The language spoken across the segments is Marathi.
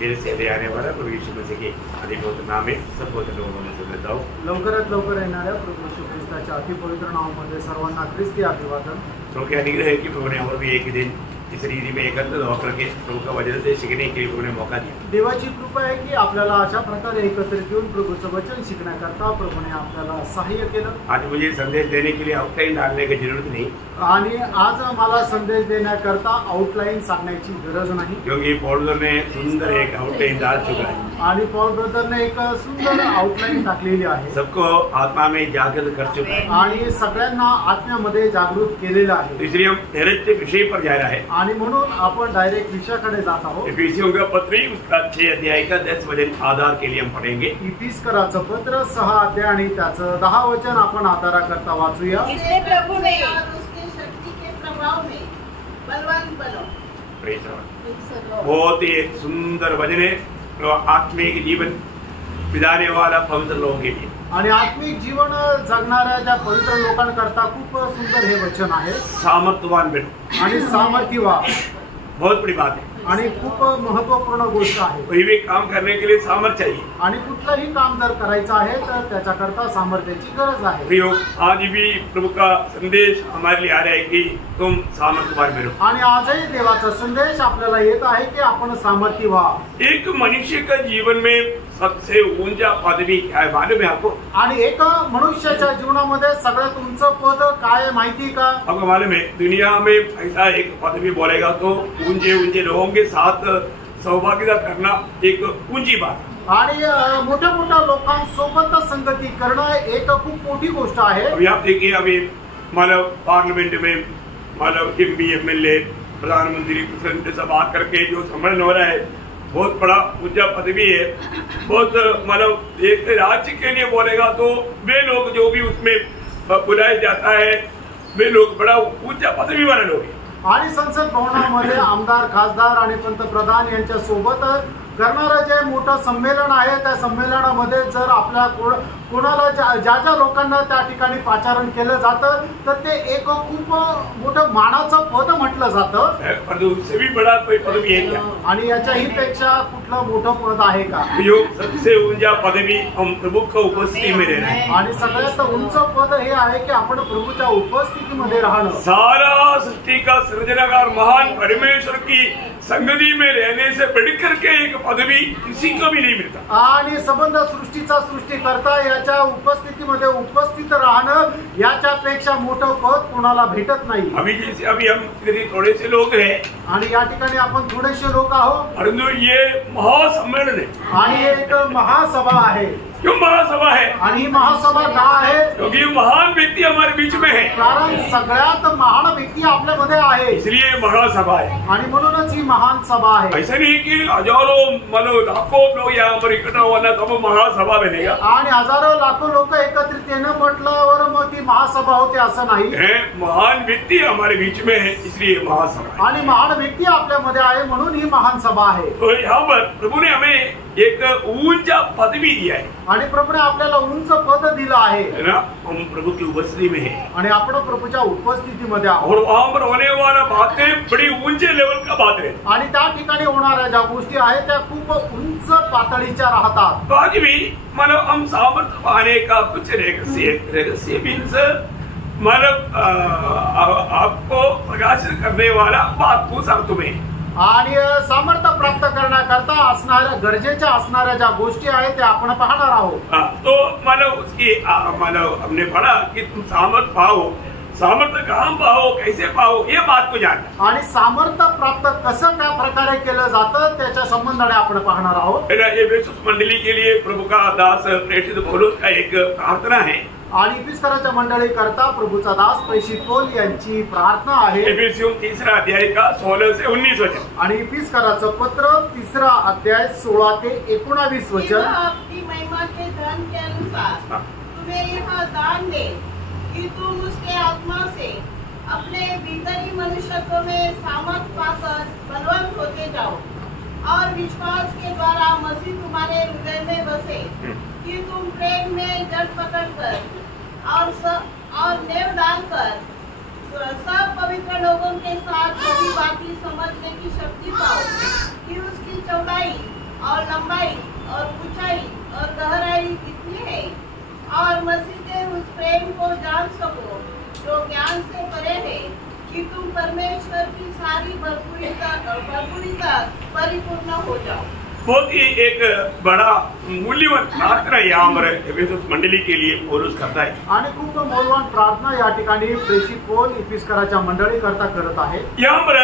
मेरे से आने वाला प्रभु यीशु मसीह के अधिपवित्र नाम में सब पवित्र लोगों में से लेता हूँ। लवकरात लवकर येणाऱ्या प्रभू येशू ख्रिस्ताच्या अतिपवित्र नावामध्ये सर्वांना ख्रिस्ती अभिवादन। तो क्या अनुग्रह है कि प्रभु ने और भी एक दिन इस रीति में एकत्र होकर के प्रभु का वचन से सीखने के लिए प्रभु ने मौका दिया। देवाची कृपा आहे की आपल्याला अशा प्रकारे एकत्रित येऊन प्रभूचं वचन शिकण्याकरता प्रभूने आपल्याला सहाय्य केलं। आज मुझे संदेश देने के लिए आउटलाइन डालने की जरूरत नहीं, आणि आज मला संदेश देण्याकरता आउटलाइन सांगण्याची गरज नाही, क्योंकि पॉल ब्रदर ने सुंदर एक आउटलाइन डाल चुका है आणि पॉल ब्रदरने एक सुंदर आउटलाइन टाकलेली आहे। सबको आत्मा में जागृत कर चुका है आणि सगळ्यांना आत्म्यामध्ये जागृत केलेलं आहे। इसलिए हम डायरेक्ट विषय पर जा रहा है आणि म्हणून आपण डायरेक्ट विषयाकडे जात आहोत। इफिसियों का पत्र उसका 6 अध्याय का 10 वचन आधार के लिए हम पढ़ेंगे। इफिसकराचं पत्र 6 अध्याय आणि त्याचं 10 वचन आपण आधाराकरता वाचूया। जिससे प्रभु ने और उसके शक्ति के प्रभाव में बलवान बनो। Praise Lord. बहुत ही सुंदर वचन है तो आत्मिक जीवन बिताने वाला पवित्र लोगों के लिए आणि आत्मिक जीवन जगणाऱ्या ज्या पवित्र लोकांकरता खूप सुंदर हे वचन आहे। सामर्थ्यवान बनो आणि सामर्थ्यवान बहुत बड़ी बात है आणि खूप महत्त्वपूर्ण गोष्ट आहे। कोई भी काम करने के लिए सामर्थ्य चाहिए आणि कुठलंही काम जर करायचं आहे तर त्याच्याकरता सामर्थ्याची गरज आहे। प्रियो, आज भी प्रभु का संदेश हमारे लिए आ रहा है कि तुम सामर्थ्यवान बनो। आणि आजही देवाचा संदेश आपल्याला येत आहे की आपण सामर्थ्य व्हा। एक मनुष्य का जीवन में सबसे ऊंचा पदवी क्या है मालूम है आपको? आणि एक मनुष्याच्या जीवनामध्ये सगळ्यात उंच पद काय माहिती का? आपको मालूम है दुनिया में ऐसा एक पदवी बोलेगा तो ऊंचे ऊंचे लोगों के साथ सौभाग्यता करना एक ऊंची बात। आणि मोठ्या मोठ्या लोकांसोबत संगती करणं एक खूप मोठी गोष्ट आहे। अभी आप देखिए, अभी मानव पार्लियामेंट में मानव MP MLA प्रधानमंत्री प्रेसिडेंट सब आकर के जो सम्मेलन हो रहा है बहुत बड़ा ऊंचा पदवी है। बहुत मतलब एक राज्य के लिए बोलेगा तो वे लोग जो भी उसमें बुलाया जाता है वे लोग बड़ा ऊंचा पदवी वाले लोग हैं। आणि संसद भवनामध्ये आमदार खासदार आणि पंतप्रधान यांच्या सोबत करणारं जे मोठं संमेलन आहे त्या संमेलनामध्ये जर आपल्या कोणाला ज्या लोकांना त्या ठिकाणी पाचारण केलं जातं तर ते एक खूप मोठं मानाचं पद म्हटलं जातं। परंतु उससे भी बड़ा कोई पदवी है क्या? आणि याच्याही पेक्षा कुठलं मोठं पद आहे का? जो सबसे ऊंचा पदवी हम प्रभु का उपस्थिति में रहना है। आणि सगळ्यात उंच पद हे आहे की आपण प्रभूच्या उपस्थितीमध्ये राहणं। सारा सृष्टि का सृजनहार महान परमेश्वर की संगति में रहने से बढ़कर के एक पदवी किसी को भी नहीं मिलता। आणि संबंध सृष्टीचा सृष्टीकर्ता याच्या उपस्थितीमध्ये उपस्थित राहणं याच्यापेक्षा मोठं पद कोणाला भेटत नाही। अभी हम थोड़े से लोग हैं आणि या ठिकाणी आपण थोडेसे लोक आहोत, परंतु ये महासम्मेलन है। आणि एक महासभा आहे। क्यों महासभा है? आणि ही महासभा का आहे? क्योंकि महान व्यक्ति हमारे बीच में है, कारण सगळ्यात महान व्यक्ती आपल्यामध्ये आहे, इसलिए महासभा है। आणि म्हणूनच ही महान सभा आहे। ऐसा नहीं कि हजारों मतलब लाखों लोग यहाँ पर इकट्ठा होना तब महासभा बनेगा। आणि हजारो लाखो लोक एकत्रित येणं म्हटल्यावर मग ती महासभा होते असं नाही। महान व्यक्ति हमारे बीच में है इसलिए महासभा। आणि महान व्यक्ती आपल्यामध्ये आहे म्हणून ही महान सभा आहे। तो यहाँ पर प्रभु ने हमें एक ऊंचा पदवी दिया है आणि प्रभूने आपल्याला उंच पद दिलं आहे ना। हम प्रभु की उपस्थिति में हैं आणि आपण प्रभूच्या उपस्थितीमध्ये आहोत। और वहाँ पर होने वाला बातें बड़ी ऊंचे लेवल का बात है। आणि त्या ठिकाणी होणाऱ्या ज्या गोष्टी आहेत त्या खूप उंच पातळीच्या राहतात। तो आज भी मतलब हम सामर्थ्य पाने का कुछ रहस्य मीन्स मतलब आपको प्रकाशित करने वाला बात को सब तुम्हें आणि सामर्थ्य प्राप्त करण्याकरता असणाऱ्या गरजेच्या असणाऱ्या ज्या गोष्टी आहेत त्या आपण पाहणार आहोत। तो मतलब उसकी मतलब हमने पढ़ा कि तुम सामर्थ्य पाओ, सामर्थ्य कहाँ पाओ, कैसे पाओ, ये बात को जानना। आणि सामर्थ्य प्राप्त कसं काय प्रकारे केलं जातं त्याच्या संबंधाने आपण पाहणार आहोत। एफेसुस मंडली के लिए प्रभु का दास प्रेषित पौलुस का एक प्रार्थना है। आणि इफिसकराच्या मंडळी करता प्रभूचा दास प्रेषित पौल यांची प्रार्थना आहे। इफिसियों 3 अध्याय का 16 से 19 वचन। आणि इफिसकराचं पत्र 3 अध्याय 16 ते 19 वचन। अपनी महिमा के धन के अनुसार तुम्हें यह दान दे कि तुम उसके आत्मा से अपने भीतरी मनुष्यत्व में सामर्थ पाकर बलवान होते जाओ और विश्वास के द्वारा मसीह तुम्हारे हृदय में बसे कि तुम प्रेम में जड़ पकड़कर और नेव डालकर सब पवित्र लोगों के साथ सभी बातें समझने की शक्ति पाओ कि उसकी चौड़ाई और लंबाई और ऊंचाई और गहराई कितनी है, और मसीह के उस प्रेम को जान सको जो ज्ञान से परे है, कि तुम परमेश्वर की सारी भरपूरता परिपूर्ण हो जाओ। बहुत ही एक बड़ा मूल्यवान प्रार्थना यहाँ पर एफेसस मंडली के लिए पौलुस करता है। आणि खूप मौल्यवान प्रार्थना या ठिकाणी प्रेषित पौल इफिसकराच्या मंडळी करता करत आहे। यहाँ पर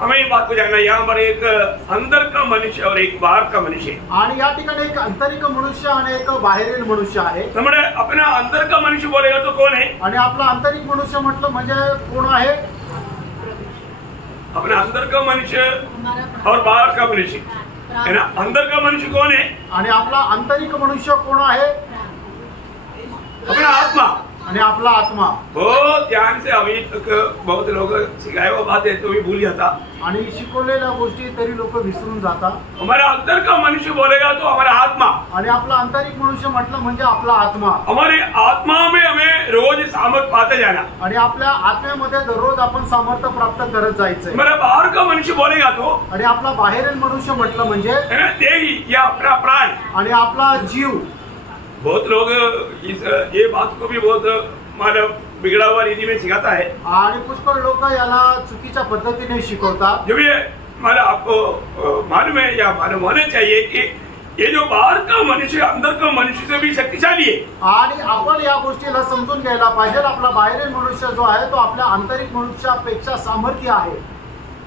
हमें ये बात को जानना, यहाँ पर एक अंदर का मनुष्य और एक बाहर का मनुष्य, आणि या ठिकाणी एक आंतरिक मनुष्य आणि एक बाहेरील मनुष्य आहे। हमारे अपना अंदर का मनुष्य बोलेगा तो कौन है? आणि आपला आंतरिक मनुष्य म्हटलं म्हणजे कोण आहे? अपना अंदर का मनुष्य और बाहर का मनुष्य है ना। अंदर का मनुष्य कौन है? आणि आपला आंतरिक मनुष्य कोण आहे? अपना आत्मा आणि आपला आत्मा। बहुत ध्यान से अभी तक बहुत लोग सिखाए वो बातें तो भी भूल जाता, आणि शिकवलेल्या गोष्टी तरी लोक विसरून जातात। हमारा अंदर का मनुष्य बोलेगा तो हमारा आत्मा, आणि आपला आंतरिक मनुष्य म्हटलं म्हणजे आपला आत्मा। हमारे आत्मा में हमें रोज सामर्थ पाते जाना, आणि आपल्या आत्म्यामध्ये दररोज आपण सामर्थ्य प्राप्त करत जायचंय। हमारा बाहर का मनुष्य बोलेगा तो आणि आपला बाहेरील मनुष्य म्हटलं म्हणजे है ना देही या अपना प्राण। आणि आपला जीव। बहुत लोग ये बात को भी बहुत मतलब बिगड़ा हुआ रीति में सिखाता है, आणि पुष्कळ लोक याला चुकीच्या पद्धतीने शिकवतात। जब ये मतलब आपको मालूम है या मालूम होना चाहिए कि ये जो बाहर का मनुष्य अंदर का मनुष्य से भी शक्तिशाली है, आणि आपण या गोष्टीला समजून घ्यायला पाहिजे। आपला बाहेरील मनुष्य जो आहे तो आपल्या आंतरिक मनुष्यापेक्षा सामर्थ्य आहे।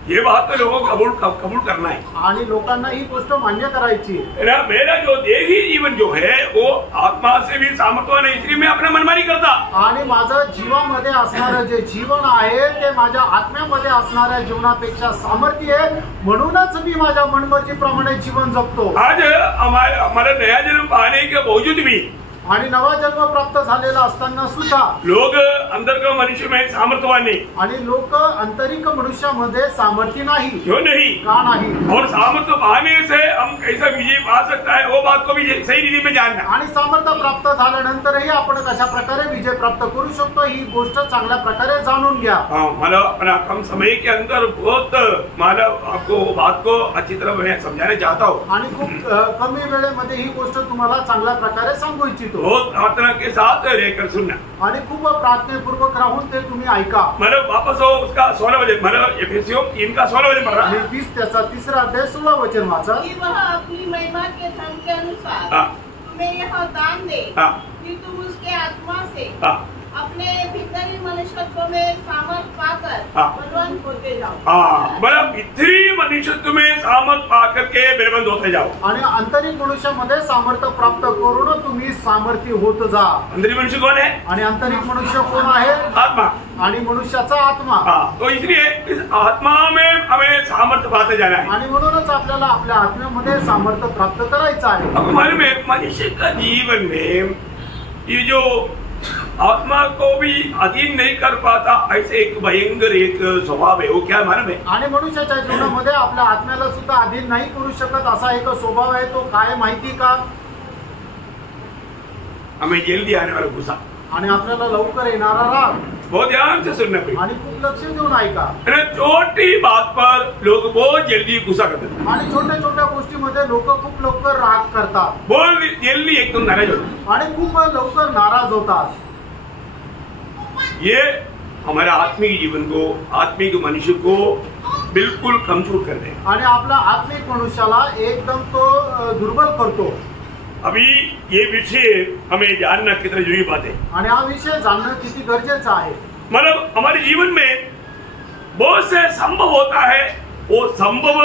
ये बात तो लोगों को कबूल करना है, आणि लोकांना ही गोष्ट मान्य करायची है ना। मेरा जो देही जीवन जो है वो आत्मा से भी सामर्थ्यवान है, इसलिए मैं अपना मनमानी करता। आणि माझं जीवामध्ये असणारं जे जीवन आहे ते माझ्या आत्म्यामध्ये असणाऱ्या जीवनापेक्षा सामर्थ्य आहे, म्हणूनच मी माझ्या मनमर्जीप्रमाणे जीवन जगतो। आज हमारा नया जन्म पाने के बावजूद भी आणि नवा जन्म प्राप्त झालेला असताना सुद्धा लोग अंदर का मनुष्य में सामर्थ्यवान नहीं, आणि लोक आंतरिक मनुष्यामध्ये सामर्थ्य नाही। क्यों नहीं? का नाही? और सामर्थ्य पाने से हम कैसा विजय पा सकता है वो बात को भी सही रीति में जानना। आणि सामर्थ्य प्राप्त झाल्यानंतरही आपण कशा प्रकारे विजय प्राप्त करू शकतो ही गोष्ट चांगल्या प्रकारे जाणून घ्या। मतलब अपना कम समय के अंदर बहुत मतलब आपको बात को अच्छी तरह मैं समझाना चाहता हूँ, आणि खूप कमी वेळेमध्ये ही गोष्ट तुम्हाला चांगल्या प्रकारे सांगू इच्छितो। बहुत प्रार्थना के साथ रहकर सुनना, आणि खूप प्रार्थनापूर्वक राहून ते तुम्ही ऐका। मतलब वापस हो उसका 16 वचन, मतलब एफेसियों 3 का 16 वचन पढ़ रहा आणि है। 20 त्याचा 3रा अध्याय 16 वचन वाचा। कि वह अपनी महिमा के धन के अनुसार हाँ। तुम्हें यह दान दे हाँ। कि तुम उसके आत्मा से हाँ। अपने भीतरी मनुष्यत्व में सामर्थ पाकर हाँ। बलवान होते जाओ। मतलब भीतरी मनुष्यत्व में सामर्थ पा करके बलवंत होते जाओ, आणि आंतरिक मनुष्यामध्ये सामर्थ्य प्राप्त करून तुम्ही सामर्थ्य होत जा। अंदरी मनुष्य कौन है? आणि आंतरिक मनुष्य कोण आहे? आत्मा। आणि मनुष्याचा आत्मा। तो इसलिए इस आत्मा में हमें सामर्थ्य पाते जाना है। आणि म्हणूनच आपल्याला आपल्या आत्म्यामध्ये सामर्थ्य प्राप्त करायचं आहे। अब हमारे में मनुष्य का जीवन में ये जो आत्मा को भी अधीन नहीं कर पाता ऐसे एक भयंकर एक स्वभाव है, वो क्या मालूम है? आणि मनुष्याच्या जीवनामध्ये आपल्या आत्म्याला सुद्धा अधीन नाही करू शकत असा एक स्वभाव आहे, तो काय माहिती का? हमें जल्दी आने वाला गुस्सा, आणि आपल्याला लवकर येणारा राग। बहुत ध्यान से सुनना पड़ेगा, आणि खूप लक्ष देऊन ऐका। छोटी बात पर लोग बहुत जल्दी गुस्सा करते हैं, आणि छोट्या छोट्या गोष्टीमध्ये लोक खूप लवकर राग करतात, बहुत जल्दी एकदम नाराज होते हैं। आणि खूप लवकर नाराज होतात। ये हमारे आत्मिक जीवन को, आत्मिक मनुष्य को बिल्कुल कमजोर कर देगा, आणि आपला आत्मिक मनुष्याला एकदम तो दुर्बल करतो। अभी ये विषय हमें जानना कितना जरूरी बात है, आणि हा विषय जाणणं किती गरजेचं आहे। मतलब हमारे जीवन में बहुत से संभव होता है, वो संभव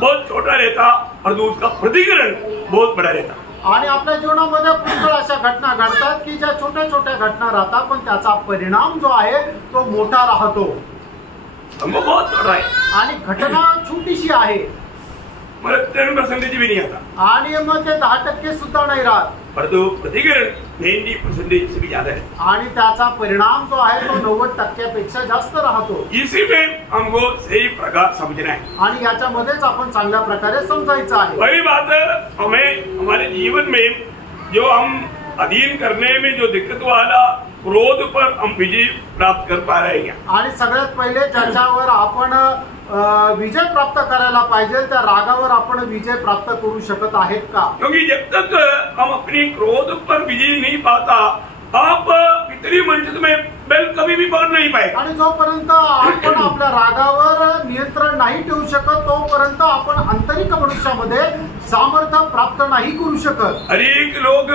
बहुत छोटा रहता और उसका प्रतिकरण बहुत बड़ा रहता। आणि आपल्या जीवनामध्ये पुष्कळ अशा घटना घडतात की ज्या छोट्या छोट्या घटना राहतात, पण त्याचा परिणाम जो आहे तो मोठा राहतो। संभव बहुत छोटा है आणि घटना छोटीशी आहे, मतलब 10% भी नहीं आता, आणि मग ते 10% सुद्धा नाही राहत, परंतु प्रतिकरण 90% से भी ज्यादा है। आणि त्याचा परिणाम जो आहे तो 90% जास्त राहतो। इसी में हमको सही प्रकार समझना है, आणि याच्यामध्येच आपण चांगल्या प्रकारे समजायचं आहे। वही बात हमें हमारे जीवन में जो हम अधीन करने में जो दिक्कत वाला क्रोध पर हम विजय प्राप्त कर पा रहे हैं। आणि सगळ्यात पहिले ज्याच्यावर आपण विजय प्राप्त करायला पाहिजे त्या रागावर आपण विजय प्राप्त करू शकत आहेत का? क्योंकि जब तक हम अपनी क्रोध पर विजय नहीं पाता आप भीतरी मनुष्य में बल कभी भी पकड़ नहीं पाएगा। आणि जोपर्यंत आपण आपल्या रागावर नियंत्रण नाही ठेवू शकत तोपर्यंत आपण आंतरिक मनुष्यामध्ये सामर्थ्य प्राप्त नहीं करू शकत। अनेक लोग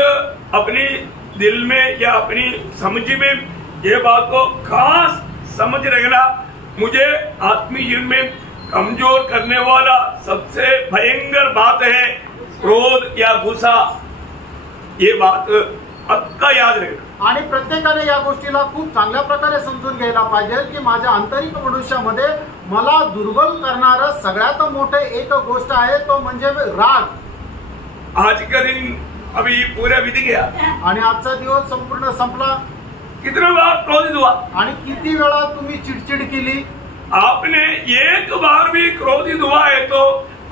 अपनी दिल में या अपनी समझ में ये बात को खास समझ रखना, मुझे आत्मीय जीवन में कमजोर करने वाला सबसे भयंकर बात है क्रोध या गुस्सा। ये बात पक्का याद रखना। आणि प्रत्येकाने या गोष्टीला खूप चांगल्या प्रकारे समजून घ्यायला पाहिजे की माझ्या आंतरिक मनुष्यामध्ये मला दुर्बल करणारं सगळ्यात मोठे एक गोष्ट आहे तो म्हणजे राग। आज का दिन अभी पूरा बीत गया आणि आजचा दिवस संपूर्ण संपला। कितने बार क्रोधित हुआ आणि किती वेळा तुम्ही चिडचिड केली? आपने एक बार भी क्रोधित हुआ है तो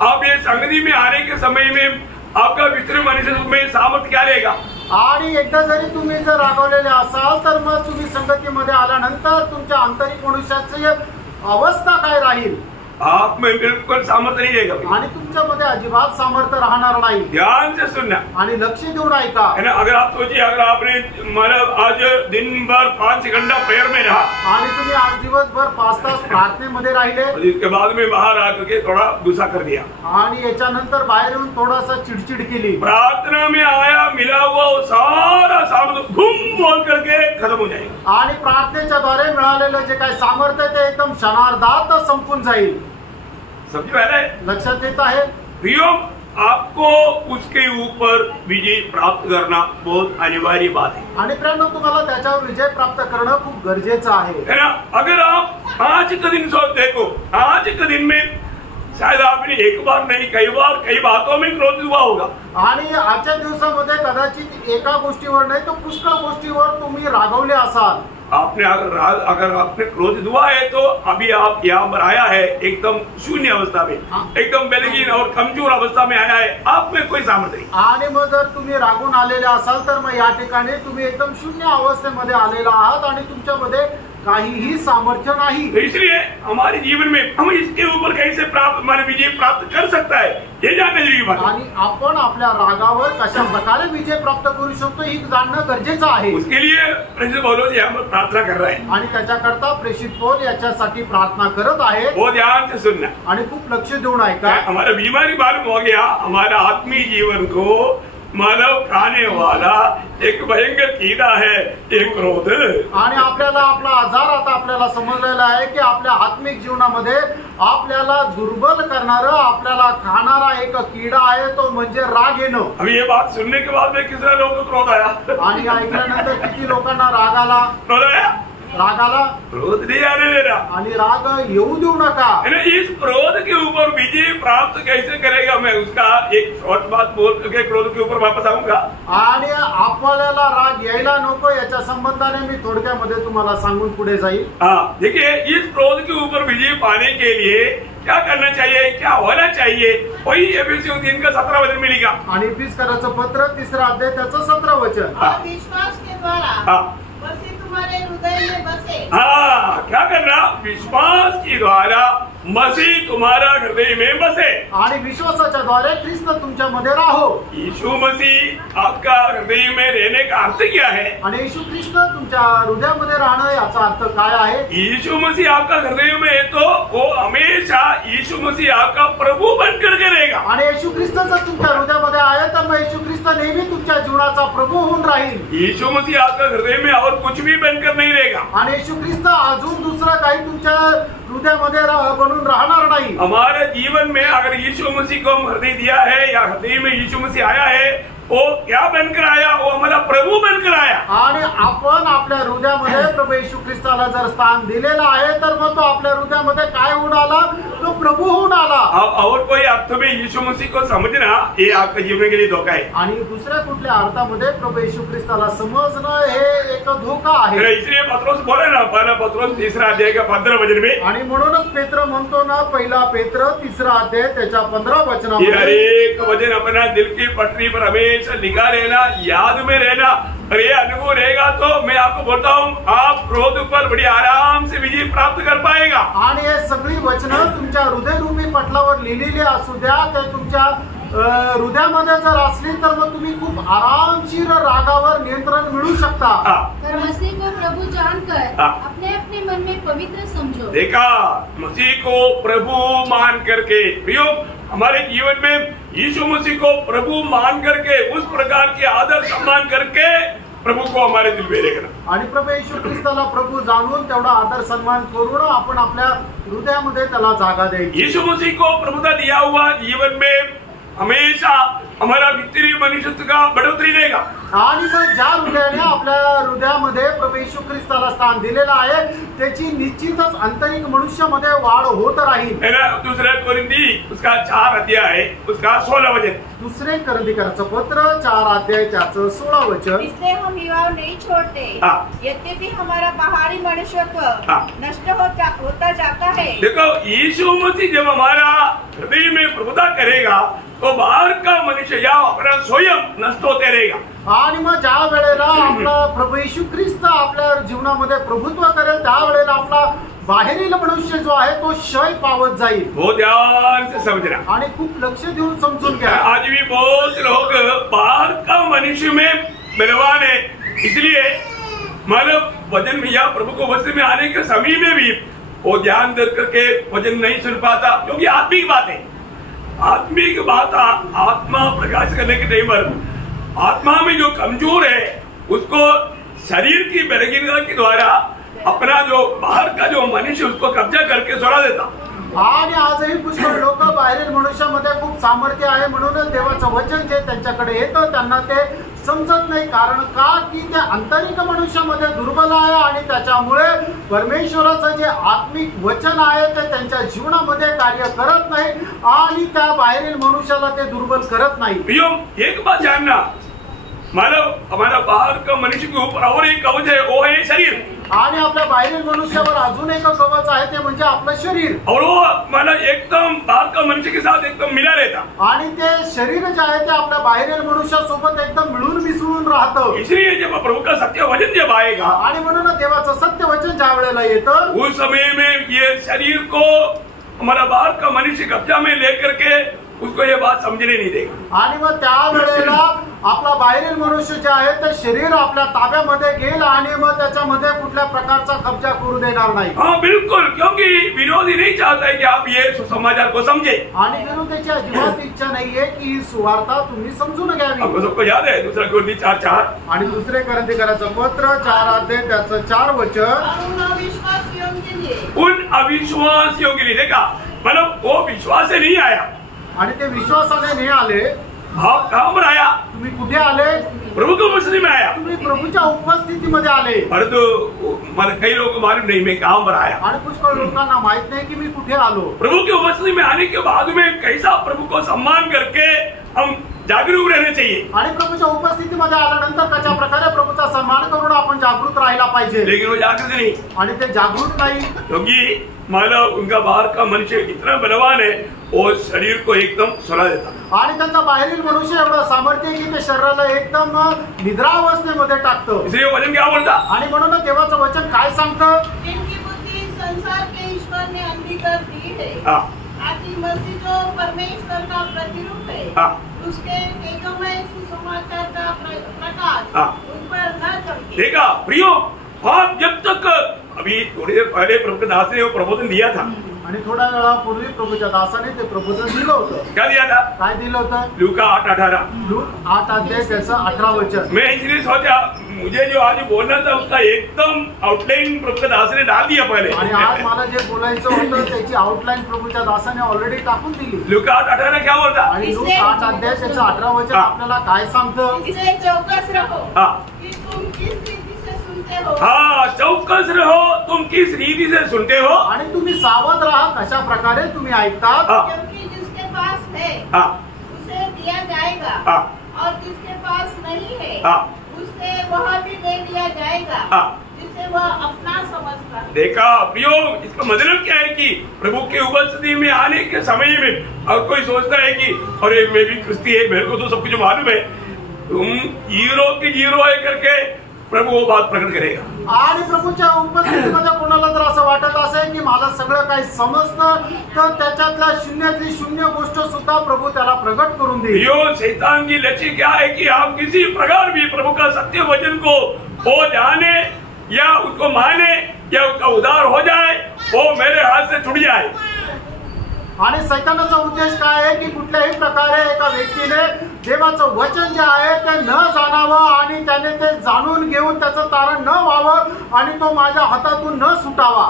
आप ये संगति में आने के समय में आपका भीतरी मनुष्य में सामर्थ क्या रहेगा? आणि एकदा जरी तुम्ही जर रागवलेले असाल तर मग तुम्ही संगतीमध्ये आल्यानंतर तुमच्या आंतरिक मनुष्याची अवस्था काय राहील? आप में बिल्कुल सामर्थ्य नहीं रहेगा आणि तुमच्यामध्ये अजिबात सामर्थ्य राहणार नाही। ध्यान से सुनना आणि लक्ष देऊन ऐका। है ना। अगर आप सोचिए अगर आपने मतलब आज दिन भर 5 घंटा प्रेयर में रहा आणि तुम्ही आज दिवसभर 5 तास प्रार्थनेमध्ये राहिले और इसके बाद में बाहर आकर के थोड़ा गुस्सा कर दिया आणि याच्यानंतर बाहेर येऊन थोडासा चिडचिड केली, प्रार्थना में आया मिला हुआ वो सारा सामर्थ्य घुम बोल करके खत्म हो जाएगा आणि प्रार्थनेच्या द्वारे मिळालेलं जे काही सामर्थ्य ते एकदम क्षणार्धात संपून जाईल। समझ में आ रहा है? लक्षात येत आहे? प्रियो, आपको उसके ऊपर विजय प्राप्त करना बहुत अनिवार्य बात है। आणि प्रियांनो तुम्हाला त्याच्यावर विजय प्राप्त करणं खूप गरजेचं आहे। है ना। अगर आप आज का दिन सोच देखो, आज के दिन में शायद आपने एक बार नहीं कई बातों में क्रोधित हुआ होगा आणि आजच्या दिवसामध्ये कदाचित एका गोष्टीवर नाही तो पुष्कळ गोष्टीवर तुम्ही रागवले असाल। आपने अगर आपने क्रोधित हुआ है तो अभी आप यहाँ पर आया है एकदम शून्य अवस्था में, एकदम बलहीन और कमजोर अवस्था में आया है, आप में कोई सामर्थ्य नहीं। आणि मग जर तुम्ही रागून आलेले असाल तर मग या ठिकाणी तुम्ही एकदम शून्य अवस्थेमध्ये आलेला आहात आणि तुमच्यामध्ये काहीही सामर्थ्य नाही। तो इसलिए हमारे जीवन में हम इसके ऊपर कैसे हमारे विजय प्राप्त कर सकता है ये जानना जरूरी बात है। आणि आपण आपल्या रागावर कशा प्रकारे विजय प्राप्त करू शकतो हे जाणणं गरजेचं आहे। उसके लिए प्रेषित पौलुस यहाँ पर प्रार्थना कर रहे हैं आणि त्याच्याकरता प्रेषित पौल याच्यासाठी प्रार्थना करत आहे। वो ध्यान से सुनना आणि खूप लक्ष देऊन ऐका। हमारा बीमारी मालूम हो गया, हमारा आत्मीय जीवन को मानव खाने वाला एक भयंकर कीड़ा है एक क्रोध। आणि आपल्याला आपला आजार आता आपल्याला समजलेला आहे की आपल्या आत्मिक जीवनामध्ये आपल्याला दुर्बल करणारं आपल्याला खाणारा एक किडा आहे तो म्हणजे राग येणं। अभी ये बात सुनने के बाद में कितने लोगों को क्रोध आया? आणि ऐकल्यानंतर किती लोकांना राग आला? क्रोध आया? राग आला? क्रोध नहीं आने देना आणि राग येऊ देऊ नका। इस क्रोध के ऊपर विजय प्राप्त कैसे करेगा, मैं उसका एक शॉर्ट बात बोल के क्रोध के ऊपर वापस आऊंगा। आणि आपल्याला राग यायला नको याच्या संबंधाने मी थोडक्यामध्ये तुम्हाला सांगून पुढे जाईल। हाँ, देखिए इस क्रोध के ऊपर विजय पाने के लिए क्या करना चाहिए, क्या होना चाहिए, वही एफएससी 3 का 17 वचन मिलेगा। आणि एफिसकराचं पत्र 3रा अध्याय त्याचं 17 वचन। और विश्वास के द्वारा हाँ मसीह तुम्हारे हृदय में बसे। हाँ, क्या करना? विश्वास के द्वारा मसीह तुम्हारा हृदय में बसे। आणि विश्वासाच्या द्वारे ख्रिस्त तुमच्यामध्ये राहो। यीशु मसीह आपका हृदय में रहने का अर्थ क्या है? आणि येशू ख्रिस्त तुमच्या हृदयामध्ये राहणं याचा अर्थ काय आहे? यीशु मसीह आपका हृदय में है तो वो हमेशा यीशु मसीह आपका प्रभु बनकर के रहेगा। आणि येशू ख्रिस्त जर तुमच्या हृदयामध्ये आहे तर मग येशू ख्रिस्त नेहमी तुमच्या जीवनाचा प्रभू होऊन राहील। यीशु मसीह आपका हृदय में और कुछ भी बनकर नहीं रहेगा। आणि येशू ख्रिस्त अजून दुसरा काही तुमच्या हृदयामध्ये बनून राहणार नाही। हमारे जीवन में अगर यीशु मसीह को हम हृदय दिया है या हृदय में यीशु मसीह आया है, वो क्या बनकर आया? वो हमारा प्रभु बनकर आया। आणि आपण आपल्या हृदयामध्ये प्रभू येशू ख्रिस्ताला जर स्थान दिलेलं आहे तर मग तो आपल्या हृदयामध्ये काय होऊन आला? तो प्रभू होऊन आला। और कोई अर्थ में यीशु मसीह को समझना ये आपके जीवन के लिए धोखा है। आणि दुसऱ्या कुठल्या अर्थामध्ये प्रभू येशू ख्रिस्ताला समजणं हे एक धोका आहे। इसलिए पत्रोस बोले ना, पहला पत्रोस 3रा अध्याय का 15 वचन में, आणि म्हणूनच पेत्र म्हणतो ना, पहिला पेत्र 3रा अध्याय त्याच्या 15 ये वचनामध्ये हर एक वचन अपना दिल की पटरी पर हमेशा लिखा रहना, याद में रहना, और ये अनुभव रहेगा तो मैं आपको बोलता हूँ आप क्रोध पर बड़ी आराम से विजय प्राप्त कर पाएगा। आणि हे सगळी वचनं तुमच्या हृदयरूपी पटलावर लिहिलेली असू द्या, ते तुमच्या हृदयामध्ये जर असली तर मग तुम्ही खूप आरामशीर रागावर नियंत्रण मिळू शकता। पर मसीह को प्रभु जानकर अपने अपने मन में पवित्र समझो। देखा, मसीह को प्रभु मान करके प्रियो, हमारे जीवन में यीशु मसीह को प्रभु मान करके उस प्रकार के आदर सम्मान करके प्रभु को हमारे दिल में रखना। आणि प्रभू येशू ख्रिस्ताला प्रभु जाणून तेवढा आदर सन्मान करून आपण आपल्या हृदयामध्ये त्याला जागा द्यायची। यीशु मसीह को प्रभुता दिया हुआ जीवन में हमेशा हमारा भीतरी मनुष्यत्व का बढ़ोतरी रहेगा। आणि मग ज्या हृदयाने आपल्या हृदयामध्ये प्रभू येशू ख्रिस्ताला स्थान दिलेलं आहे त्याची निश्चितच आंतरिक मनुष्यामध्ये वाढ होत राहील। दूसरा कोरिंथी उसका 4 अध्याय उसका 16 वचन। दुसरे कोरिंथीकरांचं पत्र 4 अध्याय त्याचं 16 वचन। इसलिए हम युवा नहीं छोड़ते, यद्यपि हमारा बाहरी मनुष्यत्व नष्ट होता जाता है। देखो, यीशु मसीह जब हमारा हृदय में प्रभुता करेगा तो बाहर का मनुष्य या अपना स्वयं नष्ट होते रहेगा। आणि मग ज्या वेळेला आपला प्रभू येशू ख्रिस्त आपल्या जीवनामध्ये प्रभुत्व करेल त्या वेळेला आपला बाहेरील मनुष्य जो आहे तो क्षय पावत जाईल। बहुत ध्यान से समझना आणि खूप लक्ष देऊन समजून घ्या। आज भी बहुत लोग बाहर का मनुष्य में बलवान है, इसलिए मतलब वचन में या प्रभु को वचन में आने के समय में भी वो ध्यान दे करके वचन नहीं सुन पाता, क्योंकि आत्मिक बात है। आत्मिक बात आत्मा प्रकाश करने के टाइम पर आत्मा में जो कमजोर है उसको शरीर की बलहीनता के द्वारा अपना जो बाहर का जो मनुष्य उसको कब्जा करके सोडा देता। आणि आजही पुष्कळ लोक बाहेरील मनुष्यामध्ये खूप सामर्थ्य आहे म्हणूनच देवाचं वचन जे त्यांच्याकडे येतं त्यांना ते समजत नाही। कारण का की त्या आंतरिक मनुष्यामध्ये दुर्बल आहे आणि त्याच्यामुळे परमेश्वराचं जे आत्मिक वचन आहे ते त्यांच्या जीवनामध्ये कार्य करत नाही आणि त्या बाहेरील मनुष्याला ते दुर्बल करत नाही। एक बात जानना, मानव हमारा बाहर का मनुष्य के ऊपर और एक कवच है, वो है शरीर। आणि आपल्या बाहेरील मनुष्यावर अजून एक कवच आहे ते म्हणजे आपलं शरीर। और वो मतलब एकदम बाहर का मनुष्य के साथ एकदम मिला रहता। आणि ते शरीर जे आहे ते आपल्या बाहेरील मनुष्यासोबत एकदम मिळून मिसळून राहतं। इसलिए जब प्रभु का सत्य वचन जब आएगा आणि म्हणून देवाचं सत्य वचन ज्या वेळेला येतं उस समय में ये शरीर को हमारा बाहर का मनुष्य कब्जा में लेकर के उसको ये बात समझने नहीं देगा। आणि मग त्या वेळेला आपला बाहेरील मनुष्य जे आहे ते शरीर आपल्या ताब्यामध्ये घेईल आणि मग त्याच्यामध्ये कुठल्या प्रकारचा कब्जा करू देणार नाही। हाँ बिल्कुल, क्योंकि विरोधी नहीं चाहता है कि आप ये सुसमाचार को समझे। आणि विरोधीची अजिबात इच्छा नाहीये की ही सुवार्ता तुम्ही समजून घ्यावी। आपको सबको याद है दूसरा कोरिंथी 4:4 आणि दुसरे कोरिंथीकरांचं पत्र 4 अध्याय त्याचं 4 वचन। उन अविश्वासियों के लिए देखा, मतलब वो विश्वास से नहीं आया आणि ते विश्वासाने नाही आले। आप कहाँ पर आया? तुम्ही कुठे आले? प्रभु की उपस्थिति में आया। तुम्ही प्रभूच्या उपस्थितीमध्ये आले। परंतु कई लोगों को मालूम नहीं मैं कहाँ पर आया। आणि पुष्कळ लोकांना माहित नाही की मी कुठे आलो। प्रभु की उपस्थिति में आने के बाद में कैसा प्रभु को सम्मान करके हम जागरूक रहना चाहिए। आणि प्रभूच्या उपस्थितीमध्ये आल्यानंतर कशा प्रकारे प्रभूचा सन्मान करून आपण जागृत राहायला पाहिजे। लेकिन वो जागृत नहीं, आणि ते जागृत नाही, क्योंकि मतलब उनका बाहर का मनुष्य इतना बलवान है वो शरीर को एकदम सुला देता। आणि त्यांचा बाहेरील मनुष्य एवढं सामर्थ्य आहे की ते शरीराला एकदम निद्रावस्थेमध्ये टाकतं। इसलिए वचन क्या बोलता? आणि म्हणून देवाचं वचन काय सांगतं? जिनकी बुद्धि संसार के ईश्वर ने अंधी कर दी है, हाँ ताकि मसीह जो परमेश्वर का प्रतिरूप है, हाँ उसके तेजोमय सुसमाचार का प्रकाश हाँ उन पर न चमके। देखा प्रियो, आप जब तक अभी थोड़ी देर पहले प्रभु के दास ने वो प्रबोधन दिया था। आणि थोड्या वेळापूर्वी प्रभूच्या दासाने ते प्रबोधन दिलं होतं। क्या दिया था? काय दिलं होतं? लूका 8:18। लूक 8 अध्याय त्याचं 18 वचन। मैं इसलिए सोचा मुझे जो आज बोलना था उसका एकदम आउटलाइन प्रभु के दास ने डाल दिया पहले। आणि आज मला जे बोलायचं होतं त्याची आउटलाईन प्रभूच्या दासाने ऑलरेडी टाकून दिली। लूका 8:18 क्या बोलता? आणि लूक 8 अध्याय त्याचं 18 वचन आपल्याला काय सांगतं? इसलिए चौकस रहो हाँ कि तुम किस रीति से सुनते हो। हाँ, चौकस रहो तुम किस रीति से सुनते हो। आणि तुम्ही सावध राहा कशा प्रकारे तुम्ही ऐकतात। क्योंकि जिसके पास है हाँ उसे दिया जाएगा, हाँ और जिसके पास नहीं है हाँ उससे वह भी दे दिया जाएगा, हाँ जिसे वह अपना समझता है। देखा प्रियो, इसका मतलब क्या है कि प्रभु के उपस्थिति में आने के समय में और कोई सोचता है कि अरे मैं भी क्रिस्ती है, मेरे को तो सब कुछ मालूम है, तुम जीरो की जीरो है करके प्रभु वो बात प्रकट करेगा। आणि प्रभूच्या उपस्थितीमध्ये कोणाला जर असं वाटत असेल की मला सगळं काही समजतं, तर त्याच्यातल्या शून्यातली शून्य गोष्ट सुद्धा प्रभु त्याला प्रकट करून देईल। यो शैतान की लक्ष्य क्या है कि आप किसी प्रकार भी प्रभु का सत्य वचन को वो जाने या उसको माने या उसका उद्धार हो जाए, वो मेरे हाथ से छूट जाए। आणि सैतानाचा उद्देश काय आहे की कुठल्याही प्रकारे एका व्यक्तीने देवाचं वचन जे आहे ते न जाणावं आणि त्याने ते जाणून घेऊन त्याचं तारण न व्हावं आणि तो माझ्या हातातून न सुटावा।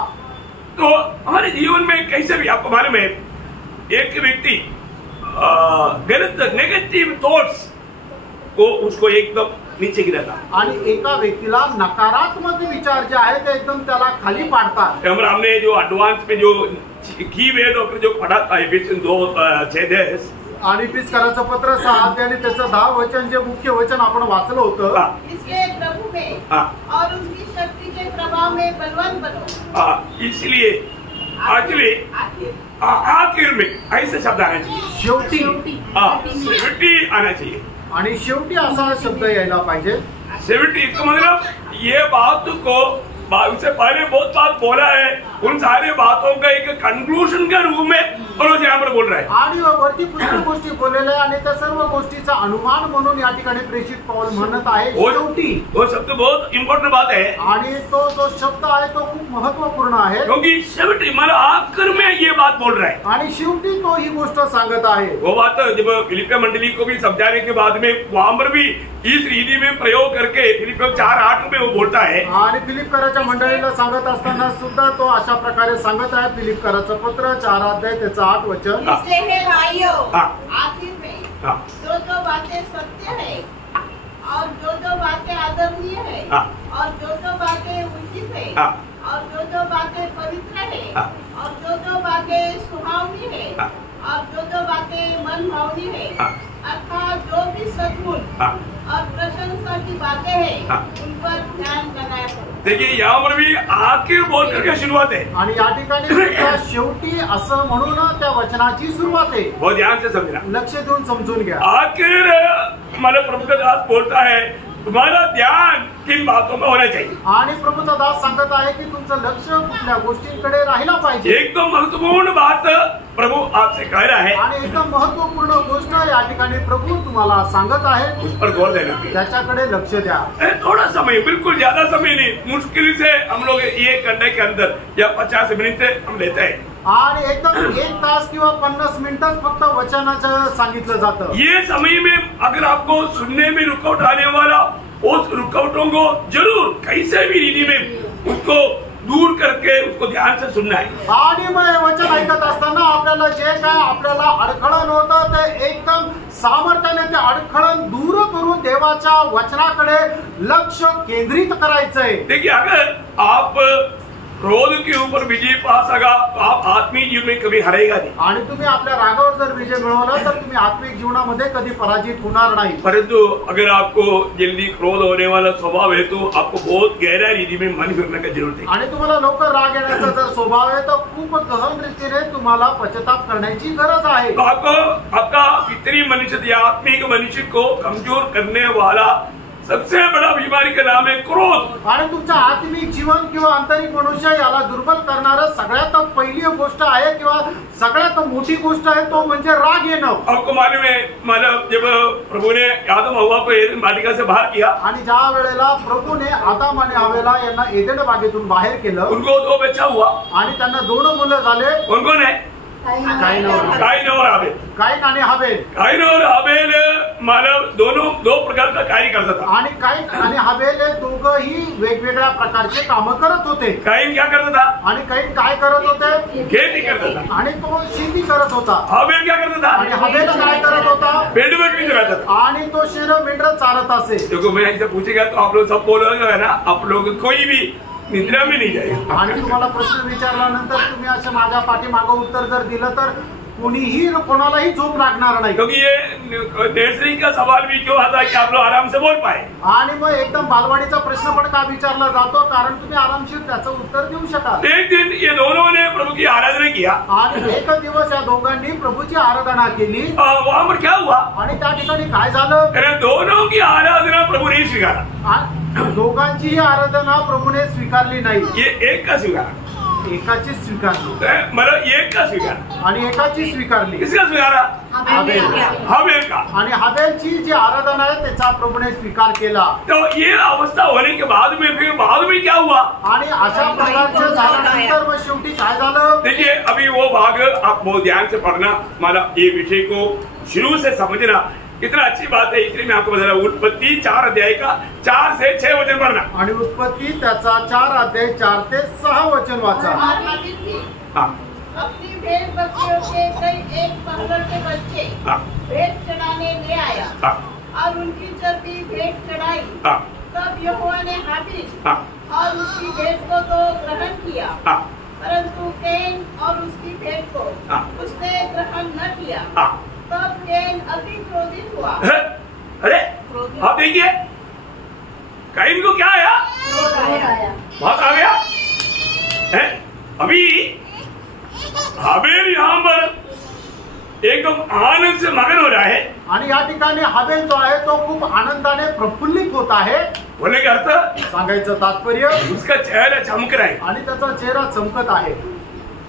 तो हमारे जीवन में कैसे भी आपको मालूम है, एक व्यक्ति गलत नेगेटिव थॉट्स को उसको एकदम नीचे गिराता, आणि एका व्यक्तीला नकारात्मक विचार जे आहे ते एकदम त्याला खाली पाडतात। हमने जो एडवांस में जो की वेद होकर जो पढ़ा था एफिसियंस 2:6 आणि इफिसकराचं पत्र 6 आणि त्याचं 10 वचन जे मुख्य वचन आपण वाचलं होतं, इसलिए प्रभु में और उनकी शक्ति के प्रभाव में बलवान बनो। इसलिए आखिर में ऐसे शब्द आना चाहिए, शेवटी आना चाहिए। आणि शेवटी असा शब्द यायला पाहिजे। शेवटी इसका मतलब ये बात को उससे पहले बहुत बात बोला है, उन सारे बातों का एक कंक्लूजन के रूप में पौलुस यहाँ पर बोल रहा है। आणि वरती पुष्कळ गोष्टी बोललेल्या आणि त्या सर्व गोष्टीचा अनुमान म्हणून या ठिकाणी प्रेषित पाऊल म्हणत आहे शेवटी। वो शब्द बहुत इम्पोर्टेंट बात है, आणि तो जो शब्द आहे तो खूप महत्वपूर्ण आहे, क्योंकि शेवटी मतलब आखिर में ये बात बोल रहा है। आणि शेवटी तो ही गोष्ट सांगत आहे। वो बात जब फिलिपिया मंडली को भी समझाने के बाद में वहां पर भी इस रीति में प्रयोग करके फिलिपिया 4:8 में वो बोलता है। आणि फिलिपकराच्या मंडळीला सांगत असताना सुद्धा तो अशा प्रकारे सांगत आहे। फिलिपकराचं पत्र 4 अध्याय त्याचं 8 वचन, इसलिए हे भाइयों, आखिर में जो बातें सत्य है और जो बातें आदरणीय है और जो बातें उचित है और जो बातें पवित्र है और जो बातें सुहावनी है और जो बातें मन भावनी है, अर्थात जो भी सद्गुण और प्रशंसा की बातें हैं उन पर ध्यान बनाया करो। देखिए यहाँ पर भी आखिर बोल करके शुरुआत है, आणि या ठिकाणी सुद्धा शेवटी असं म्हणून त्या वचनाची सुरुवात आहे। बहुत ध्यान से समझना, लक्ष देऊन समजून घ्या। आखिर हमारे प्रभु का दास बोलता है तुम्हारा ध्यान किन बातों में होना चाहिए। आणि प्रभूचा दास सांगत आहे की तुमचं लक्ष कुठल्या गोष्टींकडे राहिला पाहिजे। एकदम महत्वपूर्ण बात प्रभु आपसे कह रहा है, आणि एकदम महत्वपूर्ण गोष्ट या ठिकाणी प्रभू तुम्हाला सांगत आहे, उस पर गौर देना, त्याच्याकडे लक्ष द्या। थोड़ा समय, बिल्कुल ज्यादा समय नहीं, मुश्किल से हम लोग 1 घंटे के अंदर या 50 मिनट हम लेते हैं, आणि एकदम 1 तास किंवा 50 मिनिटच फक्त वचनाचं सांगितलं जातं। ये समय में अगर आपको सुनने में रुकावट आने वाला, उस रुकावटों को जरूर कैसे भी रीति में उसको दूर करके उसको ध्यान से सुनना है। आणि मग हे वचन ऐकत असताना आपल्याला जे काय आपल्याला अडखळण होतं ते एकदम सामर्थ्याने ते अडखळण दूर करून देवाच्या वचनाकडे लक्ष केंद्रित करायचंय। देखिए अगर आप क्रोध के ऊपर विजय पा सका तो आप आत्मिक जीवन में कभी हारेगा नहीं, आणि तुम्ही आपल्या रागावर जर विजय मिळवला तर तुम्ही आत्मिक जीवनामध्ये कधी पराजित होणार नाही। परंतु अगर आपको जल्दी क्रोध होने वाला स्वभाव है तो आपको बहुत गहरा रीति में मन फिरने की जरूरत है। आणि तुम्हाला लवकर राग येण्याचा जर स्वभाव आहे तर खूप गहन रीतीने तुम्हाला पश्चाताप करण्याची गरज आहे। तो आपको आपका पितरी मनुष्य या आत्मिक मनुष्य को कमजोर करने वाला सबसे बड़ा बीमारी का नाम है क्रोध। आणि तुमचं आत्मिक जीवन किंवा आंतरिक मनुष्य याला दुर्बल करणारं सगळ्यात पहिली गोष्ट आहे किंवा सगळ्यात मोठी गोष्ट आहे तो म्हणजे राग येणं। आपको मालूम है मतलब जब प्रभु ने आदम हव्वा को एदेन बाटिका से बाहर किया, आणि ज्या वेळेला प्रभूने आदम आणि हव्वाला यांना एदेन बागेतून बाहेर केलं, उनको 2 बच्चा हुआ, आणि त्यांना 2 मुलं झाले। कौन कौन है? काईन और हाबेल। काईन आणि हबेल। काईन और हाबेल मतलब दोनों 2 प्रकार का कार्य करता था, आणि काईन आणि हबेल हे दोघंही वेगवेगळ्या प्रकारचे कामं करत होते। काईन क्या करता था? आणि काईन काय करत होते? खेती करता था। आणि तो शेती करत होता। हाबेल क्या करता था? आणि हबेल काय करत होता? पेड़ में भी रहता था, आणि तो शेर मेंढर चारत असे। देखो मैं ऐसे पूछेगा तो आप लोग सब बोलोगे ना, आप लोग कोई भी निद्रा में नहीं जाएगा। आणि तुम्हाला प्रश्न विचारल्यानंतर तुम्ही असं माझ्या पाठीमागं उत्तर जर दिलं तर कोणीही कोणालाही झोप लागणार नाही. क्योंकि ये नर्सरी का सवाल भी क्यों आता है कि आप लोग आराम से बोल पाए. आणि मग एकदम बालवाडीचा प्रश्न पण का विचारला जातो, कारण तुम्ही आरामशीर त्याचं उत्तर देऊ शकाल. एक दिन ये दोनों ने प्रभु की आराधना किया. आणि एक दिवस या दोघांनी प्रभूची आराधना केली. वहां पर क्या हुआ? आणि त्या ठिकाणी काय झालं? दोनों की आराधना प्रभु ने स्वीकारा. दोघांचीही आराधना प्रभूने स्वीकारली नाही. ये एक का स्वीकारा, एकाची स्वीकारली. मतलब एक का स्वीकारा आणि एकाची स्वीकारली. किसका स्वीकारा? हाबेल का. आणि हाबेलची जी आराधना आहे त्याचा प्रभूने स्वीकार केला. तो ये अवस्था होने के बाद में फिर बाद में क्या हुआ? आणि अशा प्रकारचं झाल्यानंतर मग शेवटी काय झालं? देखिए अभी वो भाग आप बहुत ध्यान से पढ़ना, माना ये विषय को शुरू से समझना कितना अच्छी बात है. इसलिए मैं आपको बता रहा हूँ उत्पत्ति 4 अध्याय का 4 से 6 वचन पढ़ना. आणि उत्पत्ति त्याचा 4 अध्याय 4 ते 6 वचन वाचा. अपनी भेड़ बकरियों के कई एक पहलड़ के बच्चे भेंट चढ़ाने ले आया और उनकी चर्बी भेंट चढ़ाई. तब यहोवा ने हाबिल और उसकी भेंट को तो ग्रहण किया, परंतु कैन और उसकी भेंट को उसने ग्रहण न किया. तब कैन अति क्रोधित हुआ. अरे आप देखिए कैन को क्या आया? बहुत आ गया है. अभी हाबेल यहाँ पर एकदम आनंद से मगन हो रहा है. आणि या ठिकाणी हाबेल जो आहे तो खूप आनंदाने प्रफुल्लित होत आहे. बोलने का अर्थ, सांगायचं तात्पर्य, उसका चेहरा चमक रहा है आणि त्याचा चेहरा चमकत आहे.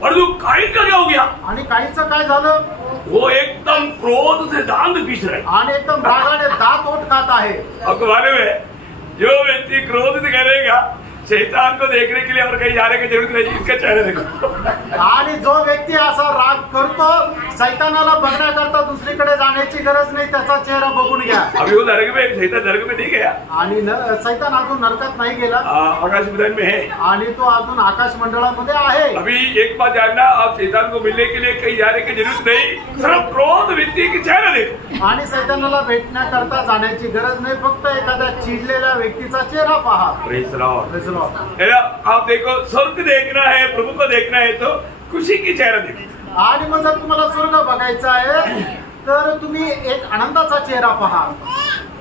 और जो काइन का क्या हो गया? आणि काहींचं काय झालं? वो एकदम क्रोध से दांत पीस रहे आणि एकदम रागाने दात ओठ खात आहे. आपको मालूम है जो व्यक्ति क्रोधित करेगा शैतान को देखने के लिए और कहीं जाने की जरूरत नहीं, इसका चेहरा देखो. आणि जो व्यक्ती असा राग करतो शैतानाला बघण्याकरता दुसरीकडे जाण्याची गरज नाही, त्याचा चेहरा बघून घ्या. अभी वो नरक में, शैतान नरक में नहीं गया. आणि शैतान अजून नरकात नाही गेला. आकाश मंडल में है आणि तो अजून आकाश मंडळामध्ये आहे. अभी एक बात जानना, आप शैतान को मिलने के लिए कहीं जाने की जरूरत नहीं, सिर्फ क्रोध व्यक्ति के चेहरा देखो. आणि शैतानाला भेटण्याकरता जाण्याची गरज नाही, फक्त एखाद्या चिडलेल्या व्यक्तीचा चेहरा पहा. Praise Lord. आप देखो स्वर्ग देखना है, प्रभु को देखना है तो खुशी की चेहरा देखो. आणि मग जर तुम्हाला स्वर्ग बघायचा आहे तर तुम्ही एक आनंदाचा चेहरा पहा.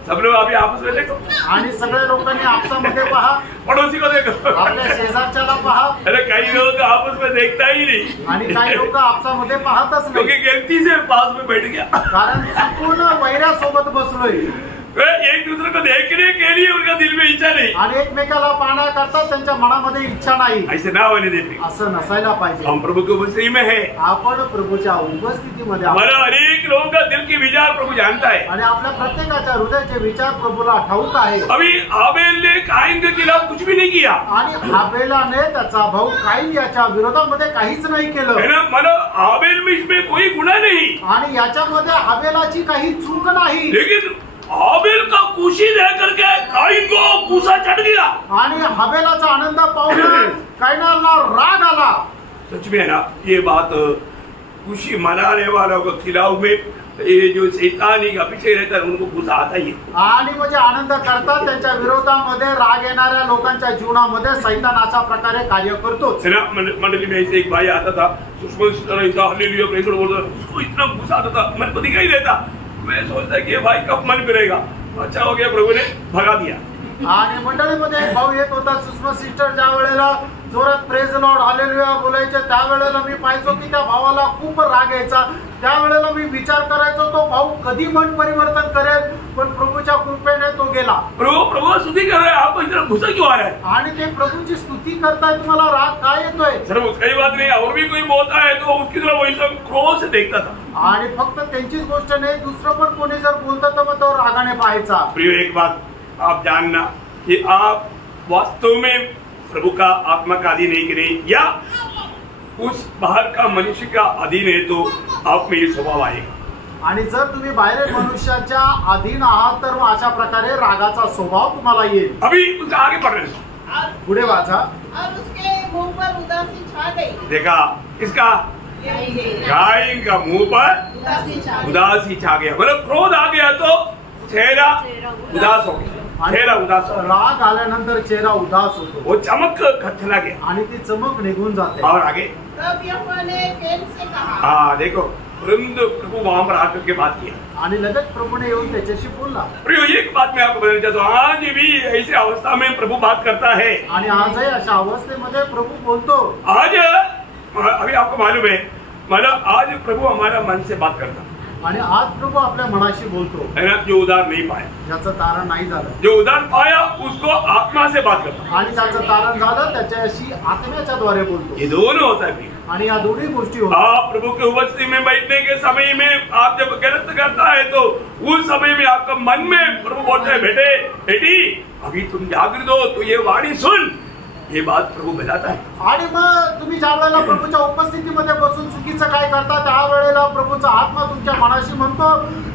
सब लोग अभी आपस में देखो. आणि सगळ्या लोकांनी आपसामध्ये पहा. पड़ोसी को देखो. आपल्या शेजारच्याला पहा. अरे काही लोग आपस में देखता ही नहीं. आणि काही लोक आपसामध्ये पाहतच नाही. क्योंकि गलती से पास में बैठ गया. कारण चुकून वैऱ्यासोबत बसलोय. एक दूसरे को देखने के लिए उनका दिल में इच्छा नहीं. आणि एकमेकाला पाहण्याकरता त्यांच्या मनामध्ये इच्छा नाही. ऐसे ना होने देते. असं नसायला पाहिजे. हम प्रभु की उपस्थिति में है. आपण प्रभूच्या उपस्थितीमध्ये हमारा अनेक लोगों का दिल की विचार प्रभु जानता है. आणि आपल्या प्रत्येकाच्या हृदयाचे विचार प्रभूला ठाऊक आहे. अभी हाबेल ने काइन के खिलाफ कुछ भी नहीं किया. आणि हाबेलाने त्याचा भाऊ काइन याच्या विरोधामध्ये काहीच नाही केलं. मतलब हाबेल में इसमें कोई गुनाह नहीं. आणि याच्यामध्ये हाबेलाची काही चूक नाही. लेकिन हाबेल का खुशी देख करके काइन को गुस्सा चढ़ गया. आणि हाबेलाचा आनंद पाहून काइनाला राग आला. सच में ना ये बात खुशी मनाने वालों के खिलाफ में ये जो शैतानी का पीछे रहता है उनको गुस्सा आता ही है. आणि म्हणजे आनंद करतात त्यांच्या विरोधामध्ये राग येणाऱ्या लोकांच्या जीवनामध्ये शैतान अशा प्रकारे कार्य करतो. मंडली में ऐसे एक भाई आता था, हालेलुया प्रेज़ द लॉर्ड, उसको इतना गुस्सा आता था, मेरे को दिखाई देता. मैं सोचता कि ये भाई कब मन फिरेगा. अच्छा हो गया प्रभु ने भगा दिया. आणि मंडळीमध्ये एक भाऊ येत होता, सुषमा सिस्टर ज्या वेळेला जोरात प्रेज लॉर्ड हालेलुया बोलायचे त्यावेळेला मी पाहायचो की त्या भावाला खूप राग यायचा. त्यावेळेला मी विचार करायचो तो भाऊ कधी मन परिवर्तन करेल, पण प्रभूच्या कृपेने तो गेला. प्रभु स्तुति कर रहे हैं, आपको इतना गुस्सा क्यों आ रहा है? आणि ते प्रभूची स्तुती करताय, तुम्हाला राग काय येतोय? सर उसकी बात नहीं, और भी कोई बोलता है तो उसकी तरफ वैसा क्रोध से देखता था. आणि फक्त त्यांचीच गोष्ट नाही, दुसरं पण कोणी जर बोलतं तर मग तो रागाने पाहायचा. प्रिय एक बात आप जानना कि आप वास्तव में प्रभु का आत्मा का अधीन है कि नहीं, या उस बाहर का मनुष्य का अधीन है तो आप में ये स्वभाव आएगा. आणि जर तुम्ही बाहेर मनुष्याच्या अधीन आहात तर अशा प्रकारे रागाचा स्वभाव तुम्हाला येईल. अभी कुछ आगे बढ़ रहे पुढे वाचा. और उसके मुंह पर उदासी छा गई. देखा किसका? काइन का मुंह पर उदासी छा गया. मतलब क्रोध आ गया तो चेहरा उदास हो गया. चेहरा उदास हो. राग आल्यानंतर चेहरा उदास होतो. वो चमक खचला गया आणि ती चमक निघून जाते. और आगे तब यहोवा ने कैन से कहा. हाँ देखो तुरंत प्रभु वहां पर आकर के बात किया आणि लगेच प्रभूने येऊन त्याच्याशी बोलला. प्रियो, एक बात मैं आपको बताना चाहता हूँ, आज भी ऐसी अवस्था में प्रभु बात करता है. आणि आजही अशा अवस्थेमध्ये प्रभू बोलतो. आज अभी आपको मालूम है, मतलब आज प्रभु हमारा मन से बात करता है. आणि आज प्रभू आपल्या मनाशी बोलतो. जो उदार नहीं पाया, ज्याचं तारण नाही झालं, जो उदार पाया उसको आत्मा से बात करता. आणि ज्याचं तारण झालं त्याच्याशी आत्म्याच्या द्वारे बोलतो. ये दोनों होता है. आणि या दोन्ही गोष्टी होतात. आप प्रभु के उपस्थिति में बैठने के समय में आप जब गलत करता है तो उस समय में आपका मन में प्रभु बोलता है, बेटे बेटी अभी तुम जागृत हो, तो ये वाणी सुन. हे बात प्रभू बताता है. आणि मग तुम्ही ज्या वेळेला प्रभूच्या उपस्थितीमध्ये बसून चुकीचं काय करता, त्यावेळेला प्रभूचा आत्मा तुमच्या मनाशी म्हणतो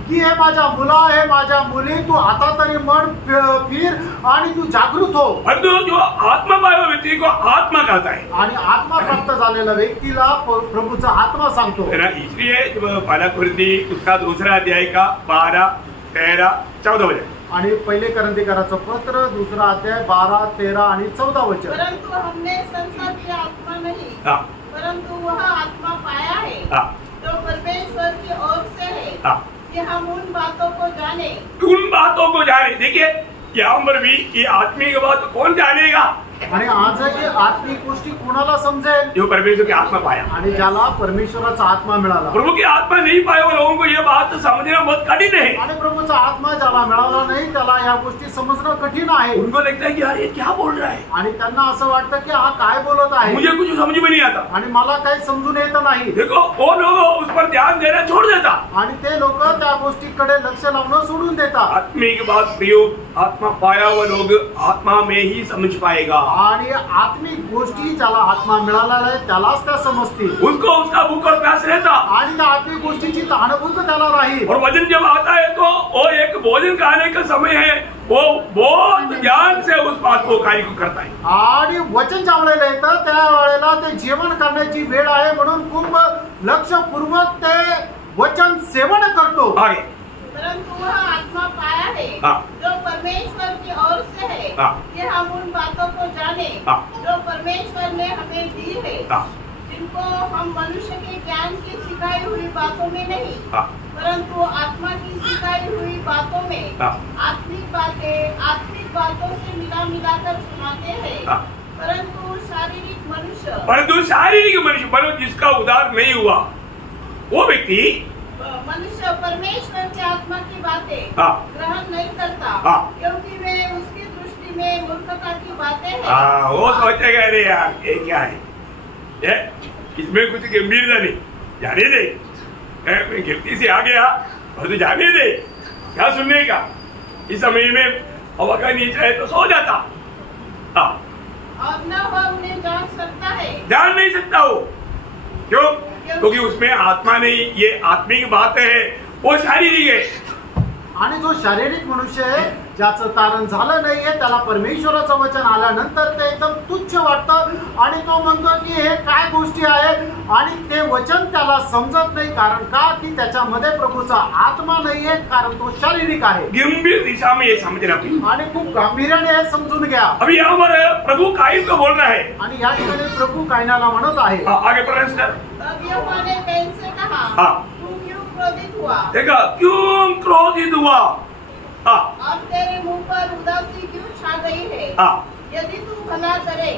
की हे माझ्या मुला, हे माझ्या मुली, तू आता तरी मन फिर आणि तू जागृत हो. परंतु जो आत्मा पाया व्यक्ति को आत्मा कहता है. आणि आत्मा प्राप्त झालेल्या व्यक्तीला प्रभूचा आत्मा सांगतो. इसलिए पहला कुरिन्थी उसका दूसरा अध्याय का 12, 13, 14 वचन. आणि पहिले करंथीकराचं पत्र 2 अध्याय 12, 13 आणि 14 वचन. परंतु हमने संसार की आत्मा नहीं, परंतु वह आत्मा पाया है जो परमेश्वर की ओर से है, कि हम उन बातों को जाने. उन बातों को जाने. देखिए यहाँ पर भी ये आत्मिक बात कौन जानेगा? आणि आजही आत्मिक गोष्टी कोणाला समजेल? जो परमेश्वर की आत्मा पाया. आणि ज्याला परमेश्वराचा आत्मा मिळाला. प्रभु की आत्मा नहीं पाए वो लोगों को ये बात समझना बहुत कठिन है. आणि प्रभूचा आत्मा ज्याला मिळाला नाही त्याला या गोष्टी समजणं कठीण आहे. उनको लगता है कि यार ये क्या बोल रहा है. आणि त्यांना असं वाटतं की हा काय बोलत आहे. मुझे कुछ समझ में नहीं आता. आणि मला काही समजून येत नाही. देखो वो लोग उस पर ध्यान देना छोड़ देता. आणि ते लोक त्या गोष्टीकडे लक्ष लावणं सोडून देतात. आत्मिक बात प्रियो, आत्मा पाया हुआ लोग आत्मा में ही समझ पाएगा. आणि आत्मिक गोष्टी ज्याला आत्मा मिळाला आहे त्यालाच त्या समजतील. उसको उसका भूख और प्यास रहता. आणि त्या आत्मिक गोष्टीची तहानभूक त्याला राहील. और वचन जब आता है तो वो एक भोजन खाने का समय है, वो बहुत ध्यान से उस बात को कार्य को करता है. आणि वचन ज्या वेळेला येतं त्या वेळेला ते जेवण करण्याची वेळ आहे म्हणून खूप लक्षपूर्वक ते वचन सेवन करतो. आगे. परंतु वह आत्मा पाया है जो परमेश्वर की ओर से है, कि हम उन बातों को जाने जो परमेश्वर ने हमें दी है, जिनको हम मनुष्य के ज्ञान की सिखाई हुई बातों में नहीं, परंतु आत्मा की सिखाई हुई बातों में आत्मिक बातों से मिला कर सुनाते हैं. परंतु शारीरिक मनुष्य जिसका उद्धार नहीं हुआ वो व्यक्ति मनुष्य परमेश्वर की आत्मा की बातें ग्रहण नहीं करता, क्योंकि वे उसकी दृष्टि में मूर्खता की बातें हैं. वो सोचेगा अरे यार ये क्या है, इसमें कुछ गंभीरता नहीं, जाने दे, मैं गिरती से आ गया और तो जाने दे, क्या सुनने का. इस समय में हवा का नीचे है तो सो जाता. और न वह उन्हें जान सकता है, जान नहीं सकता वो. क्यों? क्योंकि उसमें आत्मा नहीं, ये आत्मिक बात है, वो शारीरिक है. आणि जो शारीरिक मनुष्य आहे ज्याचं तारण झालं नाहीये त्याला परमेश्वराचं वचन आल्यानंतर ते एकदम तुच्छ वाटतं आणि तो म्हणतो की हे काय गोष्टी आहेत आणि ते वचन त्याला समजत नाही. कारण का की त्याच्यामध्ये प्रभूचा आत्मा नाहीये, कारण तो शारीरिक आहे. गंभीर दिशा में ये समझना भी. आणि खूप गांभीर्याने हे समजून घ्या. अभी यहाँ पर प्रभु कायम को बोल रहा है. आणि या ठिकाणी प्रभु कायनाला म्हणत आहे. आगे प्रश्न. तब यहोवा ने कैन से कहा, तू क्यों क्रोधित हुआ? देखा क्यों क्रोधित हुआ. अब तेरे मुंह पर उदासी क्यों छा गई है? यदि तू भला करे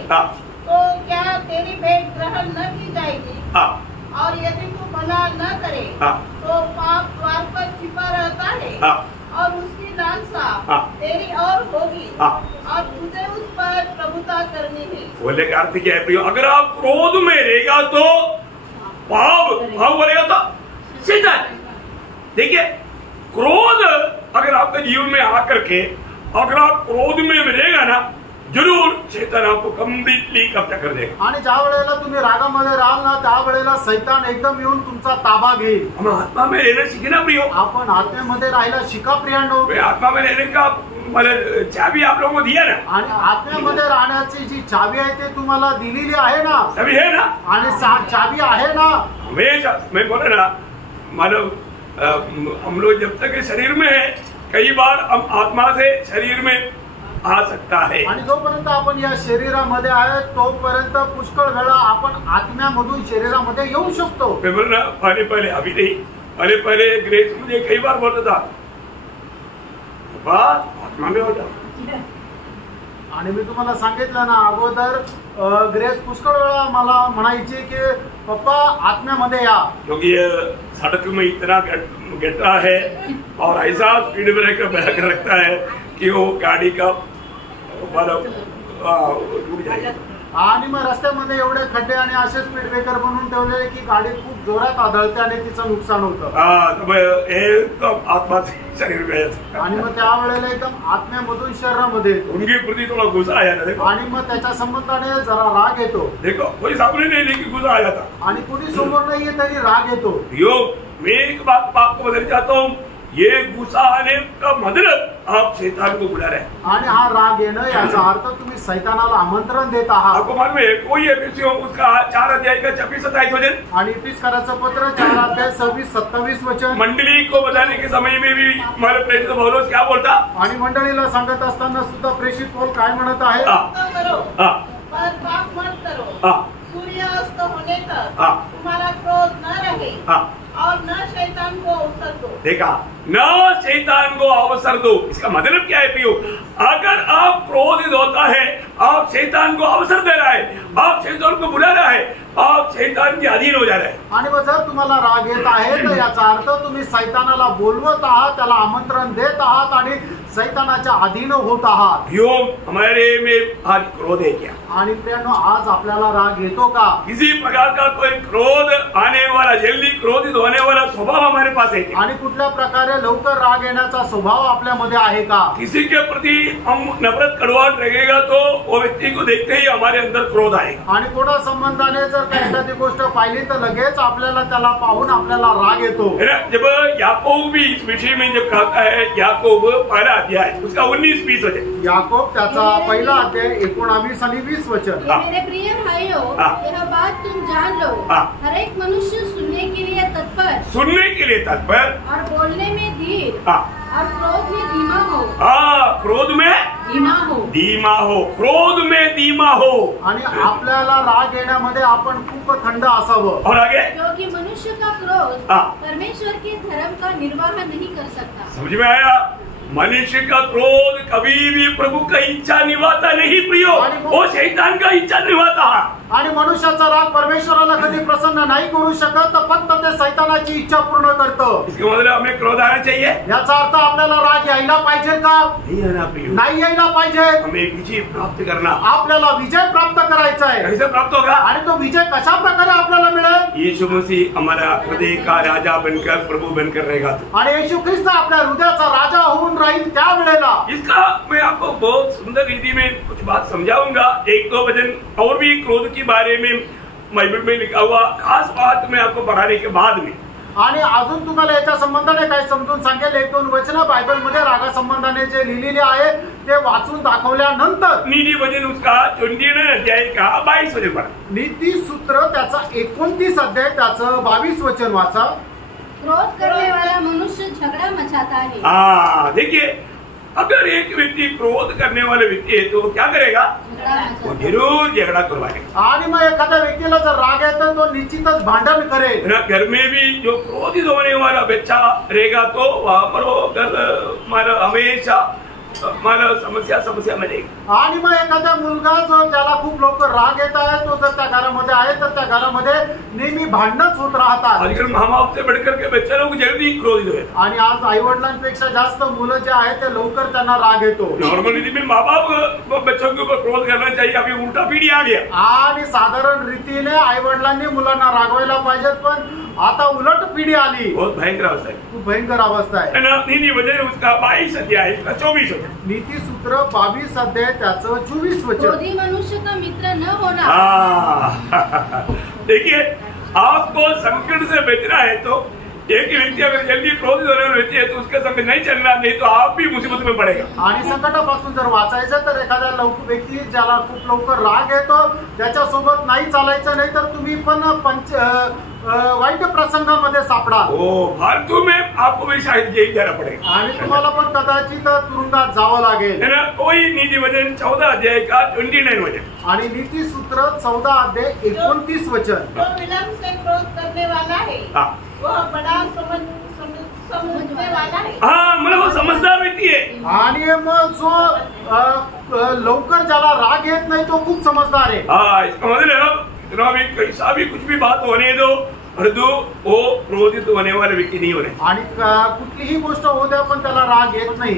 तो क्या तेरी भेंट ग्रहण न की जाएगी? और यदि तू भला न करे तो पाप द्वार पर छिपा रहता है और उसकी लालसा तेरी और होगी और तुझे उस पर प्रभुता करनी है. बोलने का अर्थ क्या है प्रियो? अगर आप क्रोध में रहेगा तो भाव बोलेगा तो शैतान. देखिए क्रोध अगर आपके जीवन में आकर के अगर आप क्रोध में रहेगा ना, जरूर शैतान आपको कम्प्लीटली कब्जा कर देगा. आणि ज्या वेळेला तुम्ही रागामध्ये राहाल ना त्यावेळेला शैतान एकदम येऊन तुमचा ताबा घेईल. हम आत्मा में रहना सीखना प्रियो. आपण आत्म्यामध्ये राहायला शिका प्रियांनो. आत्मा में रहने का मतलब चाबी आप लोगों को दिया ना. आणि आत्म्यामध्ये राहण्याची जी चाबी आहे ते तुम्हाला दिलेली आहे ना. चाबी है ना. आणि चाबी आहे ना. हमेशा मैं बोला ना, मानव हम लोग जब तक शरीर में है, कई बार हम आत्मा से शरीर में आ सकता है। आणि जोपर्यंत आपण या शरीरामध्ये आहे तोपर्यंत पुष्कळ वेळा आपण आत्म्यामधून शरीरामध्ये येऊ शकतो। मैं बोल रहा पहले पहले अभी नहीं, पहले पहले ग्रेस मुझे कई बार बोलता था आत्मा में हो जाओ। आणि मी तुम्हाला सांगितलं ना अगोदर ग्रेस पुष्कळ वेळा मला म्हणायची की पप्पा आत्म्यामध्ये या, क्योंकि ये सड़क में इतना गड्ढा है और ऐसा स्पीड ब्रेकर लगा कर रखता है कि वो गाड़ी का टूट जाएगा। आणि मग रस्त्यामध्ये एवढे खड्डे आणि असे स्पीड ब्रेकर बनवून ठेवलेले की गाडी खूप जोरात आदळते आणि तिचं नुकसान होतं। एकदम आत्मा से शरीर में आणि मग त्यावेळेला एकदम आत्म्यामधून शरीरामध्ये येतो। उनके प्रति थोड़ा गुस्सा आया था। देखो आणि मग त्याच्या संबंधाने जरा राग येतो। देखो कोई सामने नहीं लेकिन गुस्सा आया था। आणि कोणी समोर नाहीये तरी राग येतो। मैं एक बात आपको बताना चाहता हूँ, ये गुस्सा आने का मतलब आप शैतान को बुला रहे हैं। आणि हा राग येणं याचा अर्थ तुम्ही शैतानाला आमंत्रण देत आहात। आपको मालूम है कोई एफिसियों उसका 4 अध्याय का 26-27 वचन, आणि इफिसकाराचं पत्र 4 अध्याय 26-27 वचन मंडली को बताने के समय में भी हमारे प्रेरित पौलुस क्या बोलता, आणि मंडळीला सांगत असताना सुद्धा प्रेषित पौल काय म्हणत आहे, करो हाँ पर पाप मत करो, हाँ सूर्य अस्त होने तक हाँ तुम्हारा क्रोध न रहे हाँ। और न शैतान को अवसर दो। देखा, न शैतान को अवसर दो। इसका मतलब क्या है प्रियो, अगर आप क्रोधित होता है आप शैतान को अवसर दे रहा है, आप शैतान को बुला रहा है, आप शैतान के अधीन हो जा रहे हैं। आणि मग जर तुम्हाला राग येत आहे तर याचा अर्थ तुम्ही शैतानाला बोलवत आहात, त्याला आमंत्रण देत आहात आणि शैतानाच्या अधीन होत आहात। यो हमारे में आज क्रोध है क्या? आणि प्रियानो आज आपल्याला राग येतो का? किसी प्रकार का कोई क्रोध आने वाला, जल्दी क्रोधित होने वाला स्वभाव हमारे पास है क्या? आणि कुठल्या प्रकारे लवकर राग येण्याचा स्वभाव आपल्यामध्ये आहे का? किसी के प्रति हम नफरत कड़वाहट रहेगा तो वो व्यक्ति को देखते ही हमारे अंदर क्रोध आएगा। आणि कोणा संबंधाने जर काही एखादी गोष्ट पाहिली तर लगेच आपल्याला त्याला पाहून आपल्याला राग येतो। जब याकूब भी इस विषय में जब कहता है, याकूब पहला अध्याय उसका 19-20 वचन, याकूब त्याचा पहिला अध्याय 19 आणि 20 वचन। मेरे प्रिय भाइयों, यह बात तुम जान लो, हर एक मनुष्य सुनने के लिए तत्पर, सुनने के लिए तत्पर और बोलने में धीर, और क्रोध में धीमा हो। क्रोध में धीमा हो, धीमा हो, क्रोध में धीमा हो। आणि आपल्याला राग येण्यामध्ये आपण खूप थंड असावं। और आगे, क्योंकि मनुष्य का क्रोध परमेश्वर के धर्म का निर्वाह नहीं कर सकता। समझ में आया? मनुष्य का क्रोध कभी भी प्रभु का इच्छा निभाता नहीं प्रियो, वो शैतान का इच्छा निभाता है। आणि मनुष्याचा राग परमेश्वराला कधी प्रसन्न नाही करू शकत, फक्त ते शैतानाची इच्छा पूर्ण करतं। इसका मतलब हमें क्रोध आना चाहिए? याचा अर्थ आपल्याला राग यायला पाहिजे का? नहीं आना प्रियो, नाही यायला पाहिजे। हमें विजय प्राप्त करना, आपल्याला विजय प्राप्त करायचा आहे। कैसे प्राप्त होगा? आणि तो विजय कशा प्रकारे आपल्याला मिळेल? यीशु मसीह हमारा हृदय का राजा बनकर, प्रभु बनकर रहेगा। आणि येशू ख्रिस्त आपल्या हृदयाचा राजा होऊन राहील त्या वेळेला। इसका मैं आपको बहुत सुंदर रीति में कुछ बात समझाऊंगा। 1-2 वचन और भी क्रोध के बारे में बाइबल में लिखा हुआ खास बात मैं आपको पढ़ाने के बाद में, आणि अजून तुम्हाला याच्या संबंधाने काय समजून सांगेल। 1-2 वचन बायबल मध्ये रागा संबंधाने जे लिहिलेले आहे ते वाचून दाखवल्यानंतर नीति वचन उसका 29 अध्याय का 22 वचन पढ़ा। नीती सूत्र त्याचा 29 अध्याय त्याचं 22 वचन वाचा। क्रोध करने वाला मनुष्य झगड़ा मचाता है। देखिए, अगर एक व्यक्ति क्रोध करने वाले व्यक्ति है तो क्या करेगा? वो जरूर झगड़ा करवाएगा। आणि मग एखाद्या व्यक्तीला जर राग येतो तो निश्चितच भांडण करेल। ना घर में भी जो क्रोधित होने वाला बच्चा रहेगा तो वहाँ पर वो घर हमेशा समस्या में रहेगा। आणि मग एखादा मुलगा जो ज्याला खूप लवकर राग येत आहे तो जर त्या घरामध्ये आहे तर त्या घरामध्ये नेहमी भांडणच होत राहतात। आजकल माँ बाप से बढ़कर के बच्चे लोग जल्दी क्रोधित होते हैं। आणि आज आई वडिलांपेक्षा जास्त मुलं जे आहेत ते लवकर त्यांना राग येतो। नॉर्मल रीति में माँ बाप बच्चों के ऊपर क्रोध करना चाहिए, अभी उल्टा पीढ़ी आ गया। आणि साधारण रीतीने आई वडिलांनी मुलांना रागवायला पाहिजे, पण आता उलट पिढी आली। बहुत भयंकर अवस्था है, खूप भयंकर अवस्था आहे। नीति वचन उसका 22 अध्याय का 24 वचन। नीति सूत्र 22 अध्याय त्याचं 24 वचन। क्रोधी मनुष्य का मित्र न होना। देखिए, आपको संकट से बचना है तो एक व्यक्ति अगर जल्दी क्रोधित होने वाला व्यक्ति है तो उसके संग नहीं चलना, नहीं तो आप भी मुसीबत में पड़ेगा। आणि संकटापासून जर वाचायचं तर एखाद्या व्यक्ती ज्याला खूप लवकर राग येतो त्याच्यासोबत नाही चालायचं, नाही तर तुम्ही पण वाईट प्रसंगामध्ये सापडा फालतू में आपको भी शायद जेल जाना पड़ेगा आणि तुम्हाला पण कदाचित तुरुंगात जावं लागेल. है ना. वही नीति वचन 14 अध्याय का 29 वचन आणि नीती सूत्र 14 अध्याय 29 वचन. जो विलंब से क्रोध करने वाला है वह बड़ा समझने वाला है. मला वो समझदार व्यक्ती आहे. आणि मग जो लवकर ज्याला राग येत नाही तो खूप समजदार आहे. इसका मतलब इतना भी कैसा भी कुछ भी बात होने दो परंतु वो क्रोधित होने वाले व्यक्ति नहीं होने. आणि कुठलीही गोष्ट होऊ द्या पण त्याला राग येत नाही.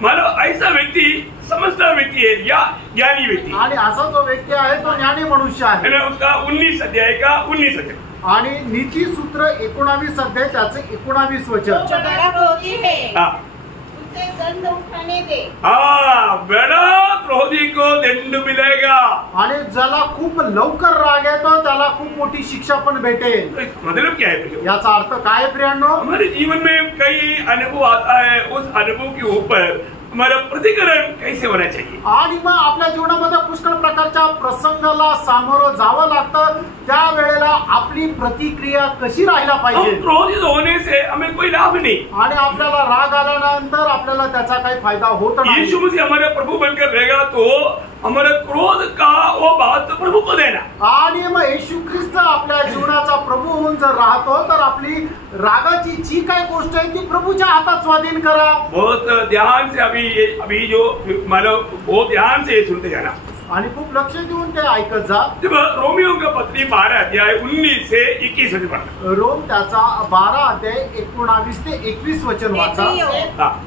मतलब ऐसा व्यक्ति समझदार व्यक्ति है या ज्ञानी व्यक्ति. आणि असा जो व्यक्ती आहे तो ज्ञानी मनुष्य आहे. उसका 19 अध्याय का 19 वचन. आणि नीती सूत्र 19 अध्याय त्याचे 19 वचन. जो बड़ा क्रोधी है उसे दंड उठाने दे. बड़ा क्रोधी को दंड मिलेगा. आणि ज्याला खूप लवकर राग येतो त्याला खूप मोठी शिक्षा पण भेटेल. मतलब क्या है याचा अर्थ काय प्रियांनो? हमारे जीवन में कई अनुभव आता है. उस अनुभव के ऊपर हमारा प्रतिकरण कैसे होना चाहिए. आणि मग आपल्या जीवनामध्ये पुष्कळ प्रकारच्या प्रसंगाला सामोरं जावं लागतं. त्यावेळेला आपली प्रतिक्रिया कशी राहायला पाहिजे. क्रोधित होने से हमें कोई लाभ नहीं. आणि आपल्याला राग आल्यानंतर आपल्याला त्याचा काही फायदा होत नाही. यीशु मसीह हमारा प्रभु बनकर रहेगा तो हमारे क्रोध का वो बात प्रभु को देना. आणि मग येशू ख्रिस्त आपल्या जीवनाचा प्रभू होऊन जर राहतो तर आपली रागाची जी काय गोष्ट आहे ती प्रभूच्या हातात स्वाधीन करा. बहुत ध्यान से अभी जो मतलब बहुत ध्यान से सुनते जाना आणि खूप लक्ष देऊन ते ऐकत जा. रोमियो का पत्री 12 अध्याय 19 से 21 वचन. रोम त्याचा 12 अध्याय 19 ते 21 वचन वाचा.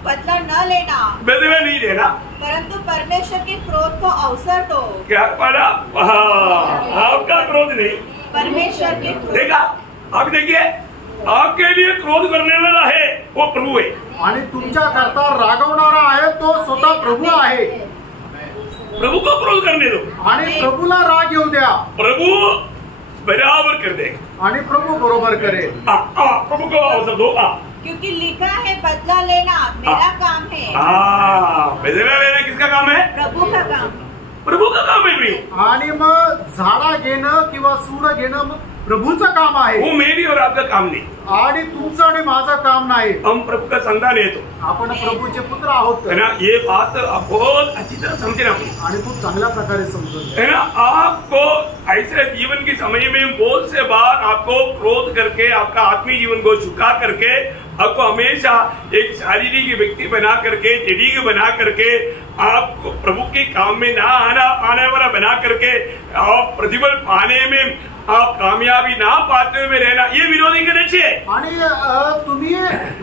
बदला न लेना, बदला नहीं देना, परंतु परमेश्वर के क्रोध को अवसर दो. क्या पढ़ा? आपका क्रोध नहीं, परमेश्वर के क्रोध. देखा आप देखिए आपके लिए क्रोध करने वाला है वो प्रभु है. आणि तुमच्या करता रागवणारा आहे तो स्वतः प्रभू आहे. प्रभु को क्रोध करने दो आणि प्रभूला राग येऊ द्या. प्रभु बराबर कर देगा आणि प्रभू बरोबर करेल. प्रभु को अवसर दो. क्योंकि लिखा है बदला लेना मेरा काम है. बदला लेना किसका काम है? प्रभु का काम. प्रभु का काम है. आणि मग झाडा घेणं किंवा सूड घेणं प्रभूचं काम आहे. वो मेरी और आपका काम नहीं. आणि तुमचं आणि माझं काम नाही. हम प्रभु का संतान है. तो आपण प्रभूचे पुत्र आहोत है ना. ये बात बहुत अच्छी तरह समझना आणि खूप चांगल्या प्रकारे समजून है ना. आपको ऐसे जीवन के समय में बहुत से बार आपको क्रोध करके आपका आत्मीय जीवन को झुका करके आपको हमेशा एक शारीरिक व्यक्ति बना करके जड़ीग बना करके आपको प्रभु के काम में ना आने वाला बना करके आप प्रतिफल पाने में आप कामयाबी ना पाते हुए रहना ये विरोधी करायची आहे. आणि तुम्ही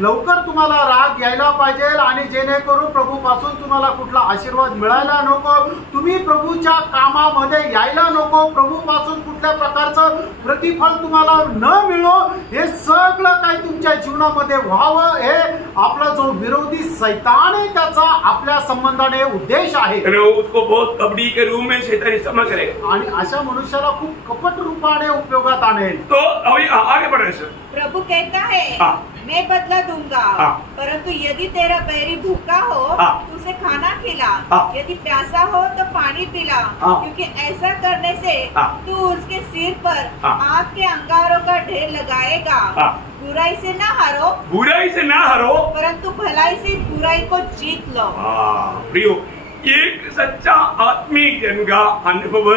लवकर तुम्हाला राग यायला पाहिजे आणि जेणेकरून प्रभू पासून तुम्हाला कुठला आशीर्वाद मिळायला नको. तुम्ही प्रभूच्या कामामध्ये यायला नको. प्रभू पासून कुठल्या प्रकारचं प्रतिफळ तुम्हाला न मिळो हे सगळं काही तुमच्या जीवनामध्ये व्हावं हे आपला जो विरोधी सैतान आहे त्याचा आपल्या संबंधाने उद्देश आहे. उसको बहुत कबड्डी के रूप में शैतान इस्तेमाल करेगा आणि अशा मनुष्याला खूप कपट रूपाने उपयोगात आणेल. तो अभी आगे बढ़े सर. प्रभु कहता है मैं बदला दूंगा. परंतु यदि तेरा बैरी भूखा हो तो उसे खाना खिला. यदि प्यासा हो तो पानी पिला. क्योंकि ऐसा करने से तू उसके सिर पर आग के अंगारों का ढेर लगाएगा. बुराई से ना हारो, बुराई से ना हारो, परंतु भलाई से बुराई को जीत लो. प्रियो एक सच्चा आत्मिक जन का अनुभव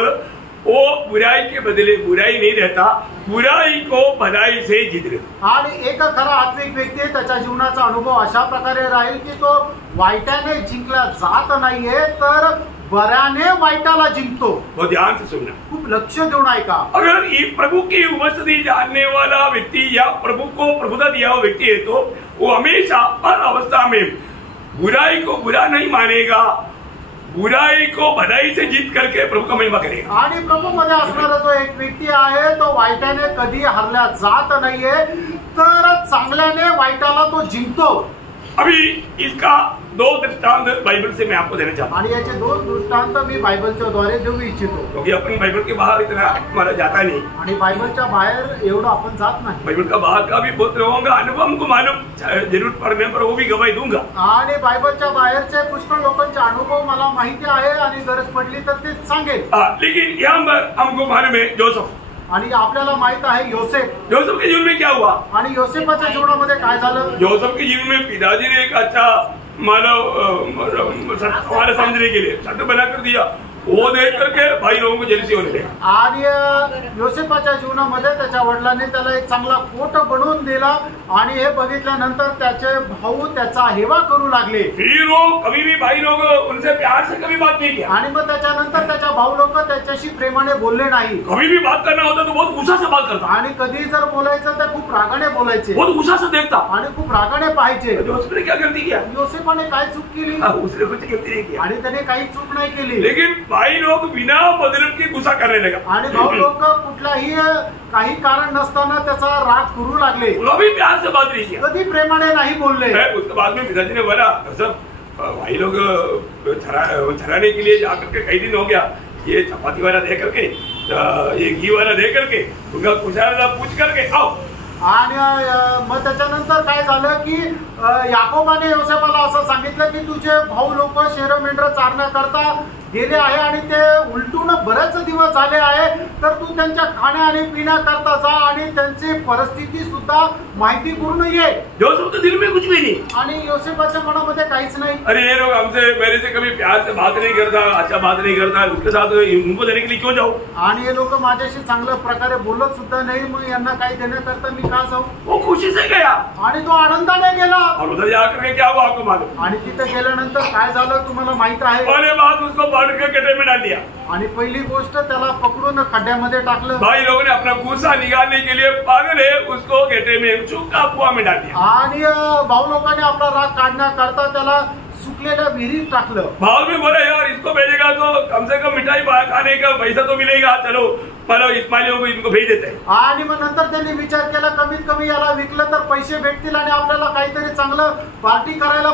वो बुराई के बदले बुराई नहीं रहता, बुराई को भलाई से जीत लेता. आणि एक खरा आत्मिक व्यक्ती त्याच्या जीवनाचा अनुभव अशा प्रकारे राहील की तो वाईटाने जिंकला जात नाहीये तर बऱ्याने वाईटाला जिंकतो. वो ध्यान से सुनना, खूप लक्ष देऊन ऐका. अगर ये प्रभु की उपस्थिति जानने वाला व्यक्ति या प्रभु को प्रभुता दिया हुआ व्यक्ति है तो वो हमेशा हर अवस्था में बुराई को बुरा नहीं मानेगा, बुराई को भलाई से जीत करके प्रभु का महिमा करेगा. आणि प्रभू मध्ये असणारा जो एक व्यक्ती आहे तो वाईटाने कधी हरल्या जात नाहीये तर चांगल्याने वाईटाला तो जिंकतो. अभी इसका 2 दृष्टांत बाइबल से मैं आपको देना चाहता हूँ. आणि याचे 2 दृष्टांत मी बायबलच्या द्वारे देऊ इच्छितो. क्योंकि अपन बाइबल के बाहर इतना हमारा जाता नहीं. आणि बायबलच्या बाहेर एवढं आपण जात नाही. बाइबल का बाहर का भी बहुत लोगों का अनुभव हमको मालूम, जरूरत पड़ने पर वो भी गवाही दूंगा. आणि बायबलच्या बाहेरचे पुष्कळ लोकांचे अनुभव मला माहिती आहे आणि गरज पडली तर ते सांगेल. लेकिन यहाँ पर हमको मालूम है जोसेफ आणि आपल्याला माहित आहे योसेफ के जीवन में क्या हुआ? आणि योसेफाच्या जीवनामध्ये काय झालं? जोसेफ के जीवन में पिताजी ने एक अच्छा हमारे समझने के लिए शर्त बना कर दिया, वो देख करके भाई लोगों को जेलसी होने लगा। आणि योसेफाच्या जीवनामध्ये त्याच्या वडिलांनी त्याला एक चांगला कोट बनवून दिला आणि हे बघितल्यानंतर त्याचे भाऊ त्याचा हेवा करू लागले। फिर वो कभी भी भाई लोग उनसे प्यार से कभी बात नहीं किया आणि मग त्याच्यानंतर त्याच्या भाऊ लोक त्याच्याशी प्रेमाने बोलले नाही। कभी भी बात करना होता तो बहुत गुस्सा से बात करता आणि कधी जर बोलायचं तर खूप रागाने बोलायचे, बहुत गुस्सा से देखता आणि खूप रागाने पाहायचे। जोसेफ ने क्या गलती किया? योसेफाने काय चूक केली? उसने कुछ गलती नहीं किया आणि त्याने काही चूक नाही केली, लेकिन भाई लोग बिना मतलब के गुस्सा करने लगा आणि भाऊ लोक कुठलाही काही कारण नसताना त्याचा राग करू लागले। कभी प्यार से बात नहीं किया, कधी प्रेमाने नाही बोलले। उसके बाद में पिताजी ने बोला सब भाई लोग ठहराने के लिए जाकर के कई दिन हो गया, ये चपाती वाला दे करके ये घी वाला दे करके उनका कुशाला पूछ करके आओ। आणि मग त्याच्यानंतर काय झालं की याकोबाने योसेफाला असं सांगितलं की तुझे भाऊ लोक शेर मेंढर चारण्याकरता गेले आहे आणि ते उलटून बरेच दिवस झाले आहे, तर तू त्यांच्या खाण्या आणि पिण्याकरता जा आणि त्यांची परिस्थिती सुद्धा माहिती करून ये। जोसेफ के दिल में कुछ भी नहीं, आणि योसेफाच्या मनामध्ये काहीच नाही। अरे ये लोग हमसे मेरे से कभी प्यार से बात नहीं करता, अच्छा बात नहीं करता, उसके साथ उनको देने के लिए क्यों जाऊं? आणि हे लोक माझ्याशी चांगल्या प्रकारे बोलत सुद्धा नाही, मग यांना काही देण्याकरता मी का जाऊ? वो खुशी से गया आणि तो आनंदाने गेला। और उधर जाकर के क्या हुआ आपको मालूम? आणि तिथे गेल्यानंतर काय झालं तुम्हाला माहित आहे? पहले बात उसको पकड़ के गड्ढे में डाल दिया। आणि पहिली गोष्ट त्याला पकडून खड्ड्यामध्ये टाकलं। भाई लोगों ने अपना गुस्सा निकालने के लिए पागल है उसको गड्ढे में सूखा कुआं में डाल दिया। आणि भाऊ लोकांनी आपला राग काढण्याकरता त्याला सुकलेल्या विहिरीत टाकलं। भाव में बोला यार इसको भेजेगा तो कम से कम मिठाई खाने का पैसा तो मिलेगा, चलो मतलब इस्माइलियों को इनको भेज देते हैं। आणि मग नंतर त्यांनी विचार केला कमीत कमी याला विकलं तर पैसे भेटतील आणि आपल्याला काहीतरी चांगलं पार्टी करायला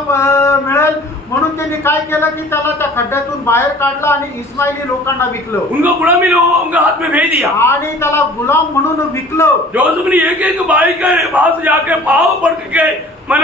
मिळेल, म्हणून त्यांनी काय केलं की त्याला त्या खड्ड्यातून बाहेर काढलं आणि इस्माइली लोकांना विकलं। उनको गुलामी लोगों उनका हाथ में भेज दिया आणि त्याला गुलाम म्हणून विकलं। जोसेफ ने एक भाई के पास जाके पाव पड़ के मन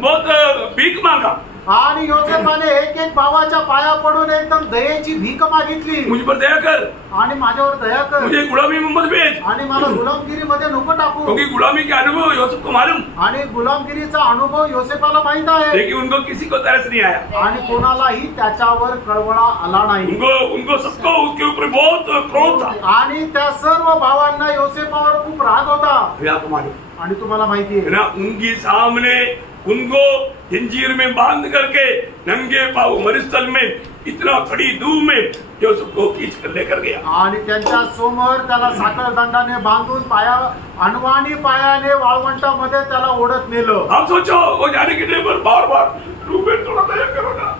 बहुत भीख मांगा। आणि योसेफाने एक एक भावाच्या पाया पडून एकदम दयेची भीक मागितली, मुझ पर दया कर आणि माझ्यावर दया कर, मुझे गुलामी में मत भेज, आणि मला गुलामगिरीमध्ये नको टाकू। क्योंकि गुलामी के अनुभव योसेफ को मालूम, आणि गुलामगिरीचा अनुभव योसेफाला माहित आहे, लेकिन उनको किसी को तरस नहीं आया, आणि कोणालाही त्याच्यावर कळवळा आला नाही। उनको सबको उसके ऊपर बहुत क्रोध था, आणि त्या सर्व भावांना योसेफावर खूप राग होता। आपको मालूम आणि तुम्हाला माहिती आहे ना, उनके सामने उनको जंजीर में बांध करके नंगे पांव मरुस्थल में इतना खड़ी धूप में जोसेफ को खींच कर लेकर गया। आणि त्यांच्या समोर त्याला साखर दंडाने बांधून अनवाणी पायाने वाळवंटामध्ये त्याला ओढत नेलं। आप सोचो वो जाने के लिए बार बार रूबेन थोड़ा दया करो ना,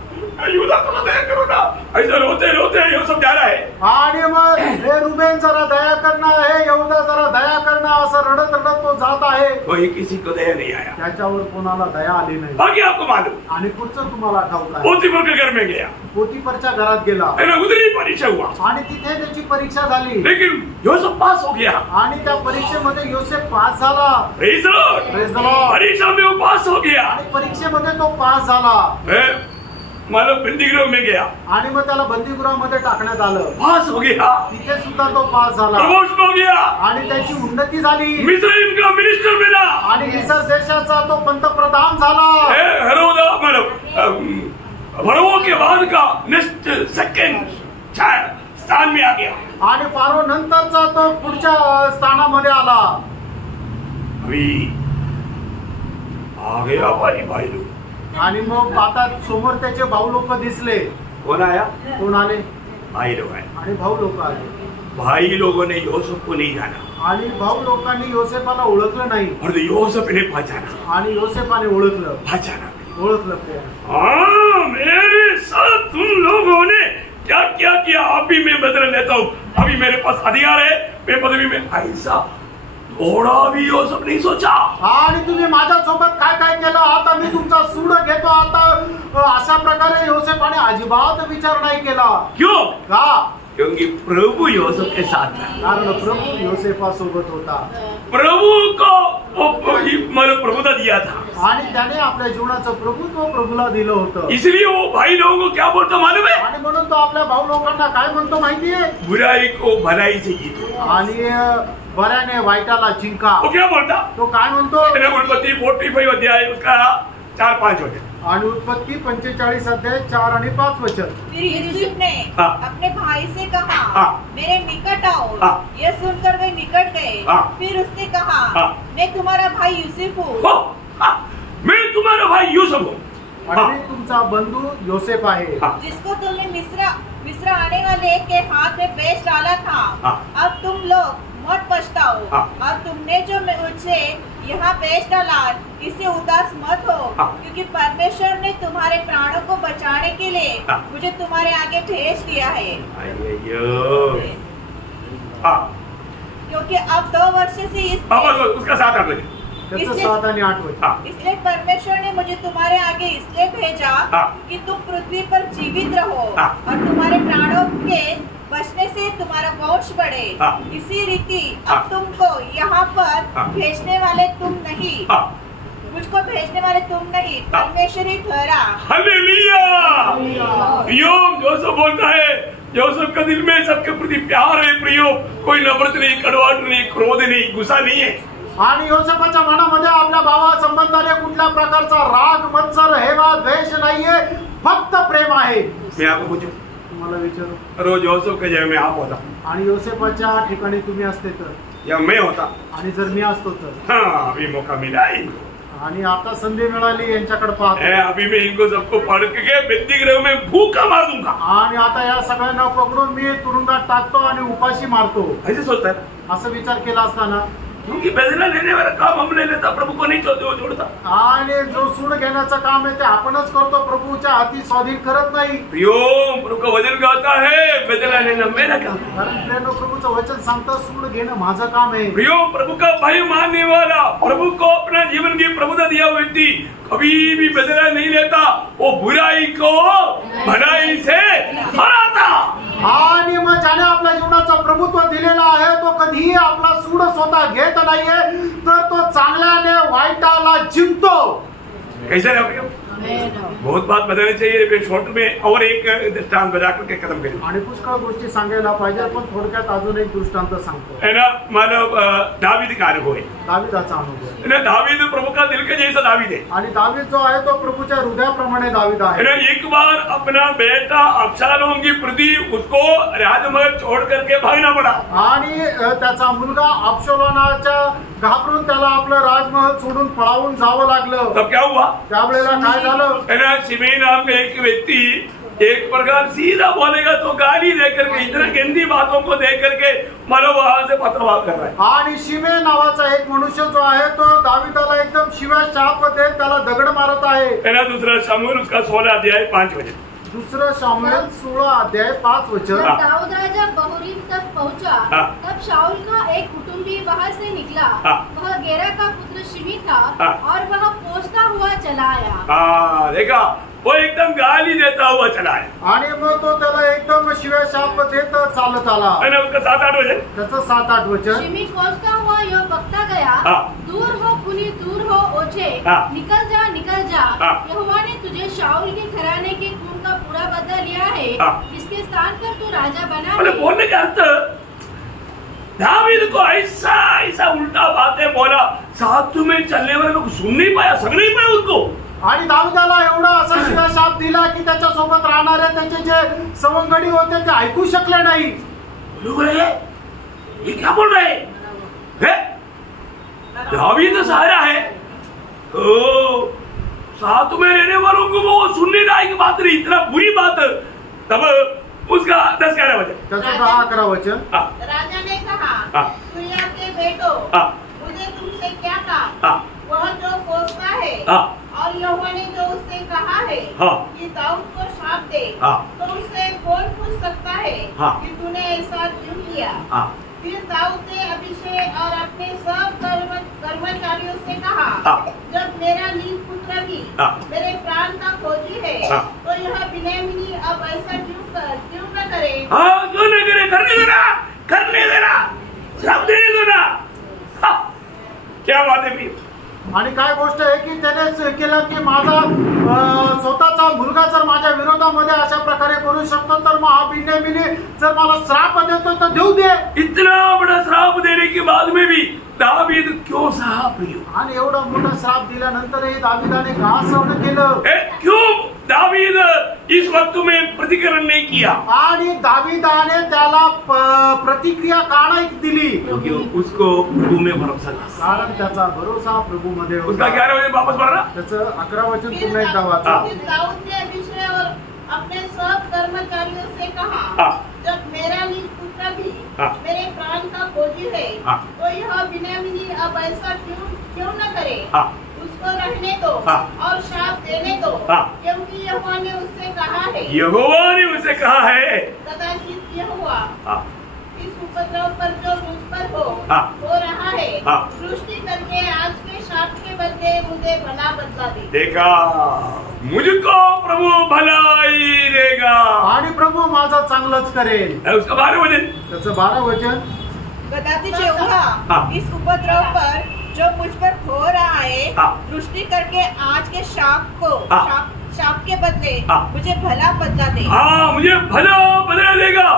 यूदा थोड़ा दया करो ना, ऐसा रोते रोते ये सब जा रहा है। आणि मग हे रूबेन जरा दया करना है, यहूदा जरा दया करना, असं रडत रडत तो जात आहे। कोई किसी को दया नहीं आया, त्याच्यावर कोणाला दया आली नाही। बाकी आपको मालूम, आणि पुढचं तुम्हाला ठाऊक आहे, पोतीफर के घर में गया, पोतीफरच्या घरात गेला, उधर ही परीक्षा हुआ, आणि तिथे त्याची परीक्षा झाली, लेकिन जोसेफ पास हो गया। आणि त्या परीक्षेमध्ये योसेफ पास झाला। Praise the Lord, praise the Lord. परीक्षा में वो पास हो गया, आणि परीक्षेमध्ये तो पास झाला। मतलब बंदीगृह में गया, आणि मग त्याला बंदीगृहामध्ये टाकण्यात आलं, पास हो गया, तिथे सुद्धा तो पास झाला, प्रमोशन हो गया, आणि त्याची उन्नती झाली, मिस्र का मिनिस्टर मिला, आणि मिस्र देशाचा तो पंतप्रधान झाला। हेरोदा मतलब फरो के बाद का नेक्स्ट सेकंड स्थान में आ गया, आणि फारो नंतरचा तो पुढच्या स्थानामध्ये आला। अभी आ गया भाई लोग, आणि मग आता समोर त्याचे भाऊ लोक दिसले। कौन आया? कोण आले? भाई लोग आए। आणि भाऊ लोक आले। भाई लोगों ने योसेफ को नहीं जाना, आणि भाऊ लोकांनी योसेफाला ओळखलं नाही, और योसेफ ने पहचाना, आणि योसेफाने ओळखलं, पहचाना ते। हाँ, मेरे साथ तुम लोगों ने क्या क्या किया, अभी मैं बदला लेता हूँ, अभी मेरे पास अधिकार है, मैं पदवी में। ऐसा थोड़ा भी योसेफ नहीं सोचा, आणि तुम्ही माझ्यासोबत काय काय केलं, आता मी तुमचा सूड घेतो, आता अशा प्रकारे योसेफाने अजिबात विचार नाही केला। क्यों? का? क्योंकि प्रभु यूसुफ के साथ था। कारण प्रभू योसेफासोबत होता प्रभु को मला प्रभुता दिया था आणि त्याने आपल्या जीवनाचं प्रभुत्व प्रभूला दिलं होतं। इसलिए वो भाई लोगों को क्या बोलता मालूम है? आणि म्हणून तो आपल्या भाऊ लोकांना काय म्हणतो माहितीये? बुराई को भलाई से जीतो। आणि बऱ्याने वाईटाला जिंका। वो क्या बोलता? तो काय म्हणतो? उत्पत्ति 45 अध्याय उसका 4-5 वचन। आणि उत्पत्ति 45 अध्याय 4 आणि 5 वचन। फिर यूसुफ ने अपने भाई से कहा, मेरे निकट आओ। यह सुनकर वे निकट गए। फिर उसने कहा, मैं तुम्हारा भाई यूसुफ हूँ। मैं तुम्हारा भाई यूसुफ हूँ आणि मी तुमचा बंधू योसेफ आहे, जिसको तुमने मिस्र आने वाले के हाथ में बेच डाला था। अब तुम लोग मत पछताओ और तुमने जो मुझे यहाँ बेच डाला इससे उदास मत हो, क्योंकि परमेश्वर ने तुम्हारे प्राणों को बचाने के लिए मुझे तुम्हारे आगे भेज दिया है। क्योंकि अब 2 वर्ष से उसका साथ आप लगे त्याचं 7 आणि 8 वचन। इसलिए परमेश्वर ने मुझे तुम्हारे आगे इसलिए भेजा कि तुम पृथ्वी पर जीवित रहो और तुम्हारे प्राणों के बचने से तुम्हारा वंश बढ़े। इसी रीति अब तुमको यहाँ पर भेजने वाले तुम नहीं, मुझको भेजने वाले तुम नहीं, परमेश्वर ही ठहरा। हालेलुया। जोसेफ बोलता है, जोसेफ का दिल में सबके प्रति प्यार है प्रियो, कोई नफरत नहीं, कड़वाहट नहीं, क्रोध नहीं, गुस्सा नहीं है। आणि योसेफाच्या मनामध्ये आपल्या भावा संबंधाने कुठल्या प्रकारचा राग, मत्सर, हेवा, द्वेष नाहीये, फक्त प्रेम आहे। मैं आपको पूछूं, तुम्हाला विचारू, रोज जोसेफ के जगह में आप होता आणि योसेफाच्या ठिकाणी तुम्ही असते तर, या मैं होता, आणि जर मी असतो तर? हाँ, अभी मौका मिला इनको, आणि आता संधी मिळाली यांच्याकडे पाहतो। अभी मैं इनको सबको पढ़ के बंदीगृह में भूखा मार दूंगा। आणि आता या सगळ्यांना पकडून मी तुरुंगात टाकतो आणि उपाशी मारतो, ऐसे सोचता है, असं विचार केला असताना, क्योंकि बदला लेने वाला काम हम ले लेता, प्रभु को नहीं छोड़ता। आणि जो सूड घेण्याचं काम आहे ते आपणच करतो, प्रभूच्या हाती स्वाधीन करत नाही। प्रियो, प्रभु का वचन कहता है बदला लेना मेरा काम है। कारण प्रियो, प्रभूचं वचन सांगतं सूड घेणं माझं काम आहे। प्रियो, प्रभु का भय मानने वाला, प्रभु को अपना जीवन की प्रभुता दिया व्यक्ति कभी भी बदला नहीं लेता, वो बुराई को भलाई से हराता। आणि मग ज्याने आपल्या जीवनाचं प्रभुत्व दिलेलं आहे तो कधीही आपला सूड स्वतः घेत नाहीये, तर तो चांगल्याने वाईटाला जिंकतो। कैसे रहे? बहुत बात बतानी चाहिए, शॉर्ट में और एक दृष्टांत बजा करके खत्म करें। आणि पुष्कळ गोष्टी सांगायला पाहिजे, पण थोडक्यात अजून एक दृष्टांत सांगतो। है ना, मानव दावीद का अनुभव है, दावीदाचा अनुभव है ना। दावीद प्रभु का दिल के जैसा दावीद है, आणि दावीद जो आहे तो प्रभूच्या हृदयाप्रमाणे दावीद आहे। है ना। एक बार अपना बेटा अबशालोम की प्रति उसको राजमहल छोड़ करके भागना पड़ा, आणि त्याचा मुलगा अबशालोमाच्या घाबरून त्याला आपलं राजमहल सोडून पळावून जावं लागलं। तब क्या हुआ? त्यावेळेला काय झालं? है ना, शिमेई नाम का एक व्यक्ति एक प्रकार सीधा बोलेगा तो गाली दे करके, इतना गंदी बातों को दे करके मानो वहां से पत्रवार कर रहा है। आणि शिमे नावाचा एक मनुष्य जो आहे तो दावीदाला एकदम शिव्या शाप देत त्याला दगड मारत आहे। है ना। दूसरा शमूएल उसका 16 अध्याय 5 वचन। दूसरा शमूएल 16 अध्याय 5 वचन। जब दाऊद राजा बहूरीम तक पहुंचा, तब शाऊल का एक कुटुंबी वहां से निकला। वह गेरा का पुत्र शिमी था और वह कोसता हुआ चला आया। देखा, वो एकदम गाली देता हुआ चला है, आणि मग तो त्याला एकदम शिव्या शाप देत चालत आला। है ना। उसका 7-8 वचन। त्याचं 7-8 वचन। शिमी कोसता हुआ यह बकता गया, दूर हो खुनी, दूर हो ओछे, निकल जा निकल जा, यहोवा ने तुझे शाऊल के घराने के खून का पूरा बदला लिया है, जिसके स्थान पर तू राजा बना है। बोलने का अर्थ, दावीद को ऐसा ऐसा उल्टा बातें बोला, साथ में चलने वाले लोग सुन नहीं पाया, समझ नहीं पाया उनको। आणि दाऊदाला एवढा असा शिव्या शाप दिला की त्याच्या सोबत राहणारे त्याचे जे सवंगडी होते ते ऐकू शकले नाही। ये क्या बोल रहे हैं? दावीद सहारा है, तो साथ में रहने वालों को वो सुनने लायक बात नहीं, इतना बुरी बात। तब उसका 10-11 वचन। त्याचं 10-11 वचन। राजा ने कहा, सूर्या के बेटो, मुझे तुमसे क्या काम? वह जो कोसता है और यहोवा ने जो उससे कहा है कि दाऊद को शाप दे, तो उससे कौन पूछ सकता है कि तूने ऐसा क्यों किया? फिर दाऊद ने अभिषेक और अपने सब कर्मचारियों से कहा, जब मेरा नील पुत्र भी मेरे प्राण का खोजी है, तो यह बिन्यामीनी अब ऐसा क्यों न करे? करने देना, करने देना, श्राप देने दो ना। क्या बात है भी? आणि काय गोष्ट आहे की त्याने केलं की माझा स्वतःचा मुलगा जर माझ्या विरोधामध्ये अशा प्रकारे करू शकतो तर मग हा बिन्यामीने जर मला श्राप देतो तर देऊ दे। इतना बड़ा श्राप देने के बाद में भी दावीद क्यों सहा प्रियो? आणि एवढा मोठा श्राप दिल्यानंतरही दाविदाने का सहन केलं? क्यों दावीद इस वक्त में प्रतिकरण नहीं किया? आणि दाविदाने त्याला प्रतिक्रिया का नाही दिली? क्योंकि उसको प्रभु में भरोसा था। कारण त्याचा भरोसा प्रभु मध्ये होता। उसका 11 वचन वापस पढ़ना। त्याचं 11 वचन पुन्हा एकदा वाचा। दाऊद ने अभिषेक और अपने सब कर्मचारियों से कहा, जब मेरा निज पुत्र भी मेरे प्राण का खोजी है, तो यह बिन्यामीनी अब ऐसा क्यों न करे? उसको रहने दो और श्राप देने दो, क्योंकि यहोवा ने उससे कहा है। यहोवा ने उसे कहा है, कदाचित यहोवा इस उपद्रव पर जो मुझ पर हो रहा है, सृष्टि करके आज के श्राप के बदले मुझे भला बदला दे। देखा, मुझको प्रभु भलाई देगा आणि प्रभु माझं चांगलंच करेल। उसका 12 वचन, त्याचं 12 वचन, कदाचित यहोवा इस उपद्रव पर जो मुझ पर हो रहा है, दृष्टि करके आज के शाप के बदले मुझे भला बदला दे। मुझे भला बदला देगा।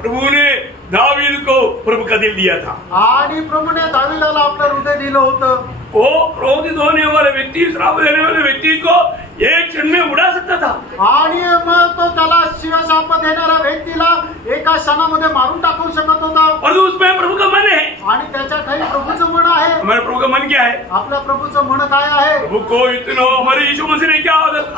प्रभु ने दावीद को प्रभु का दिल दिया था आणि प्रभुने दावीदाला आपलं हृदय दिलं होतं। वो क्रोधित होने वाले व्यक्ति, श्राप देने वाले व्यक्ति को एक क्षण में उड़ा सकता था। आणि मग तो त्याला शिवशाप देणाऱ्या व्यक्तीला एका क्षणामध्ये मारून टाकू शकत होता। और उसमें प्रभु का मन है, आणि त्याच्या ठाई प्रभूचं मन आहे। हमारे प्रभु का मन क्या है? आपल्या प्रभूचं मन काय आहे? प्रभु को इतना, हमारे यीशु मसीह ने क्या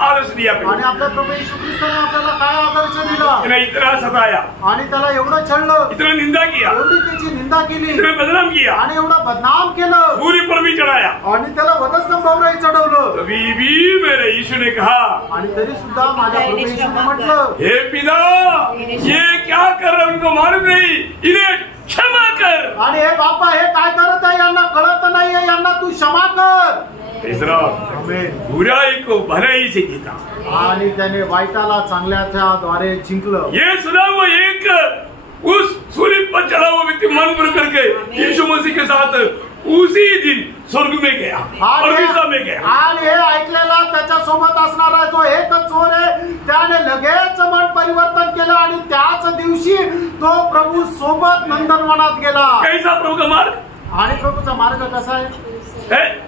आदर्श दिया? आणि आपल्या प्रभू येशू ख्रिस्ताने आपल्याला काय आदर्श दिला? इतना सताया, आणि त्याला एवढं छळलं, इतना निंदा किया, एवढी त्याची निंदा केली, इतना बदनाम किया, आणि एवढं बदनाम केलं, सूर्य पर भी चढ़ाया, आणि त्याला वधस्तंभावरही चढवलं। तभी भी मेरे यीशु ने कहा, आणि तरी सुद्धा माझ्या प्रभू येशूने म्हटलं, हे पिता, ये क्या कर रहे उनको मालूम नहीं, इन्हें क्षमा कर। आणि हे बापा, हे काय करत आहे यांना कळत नाहीये, यांना तू क्षमा कर। आमेन। बुराई को भलाई से जीता, आणि त्याने वाईटाला चांगल्याच्या द्वारे जिंकलं। ये सुना हुआ एक उस सूली पर चढ़ा हुआ व्यक्ति मन पर करके यीशु मसीह के साथ उसी दिन स्वर्ग में गया, परमेश्वर में गया। आणि हे ऐकलेला त्याच्या सोबत असणारा जो एक चोर आहे, त्याने लगेच मन परिवर्तन केलं आणि त्याच दिवशी तो प्रभू सोबत नंदनवनात गेला। कैसा प्रभु का मार्ग? आणि प्रभूचा मार्ग कसा आहे?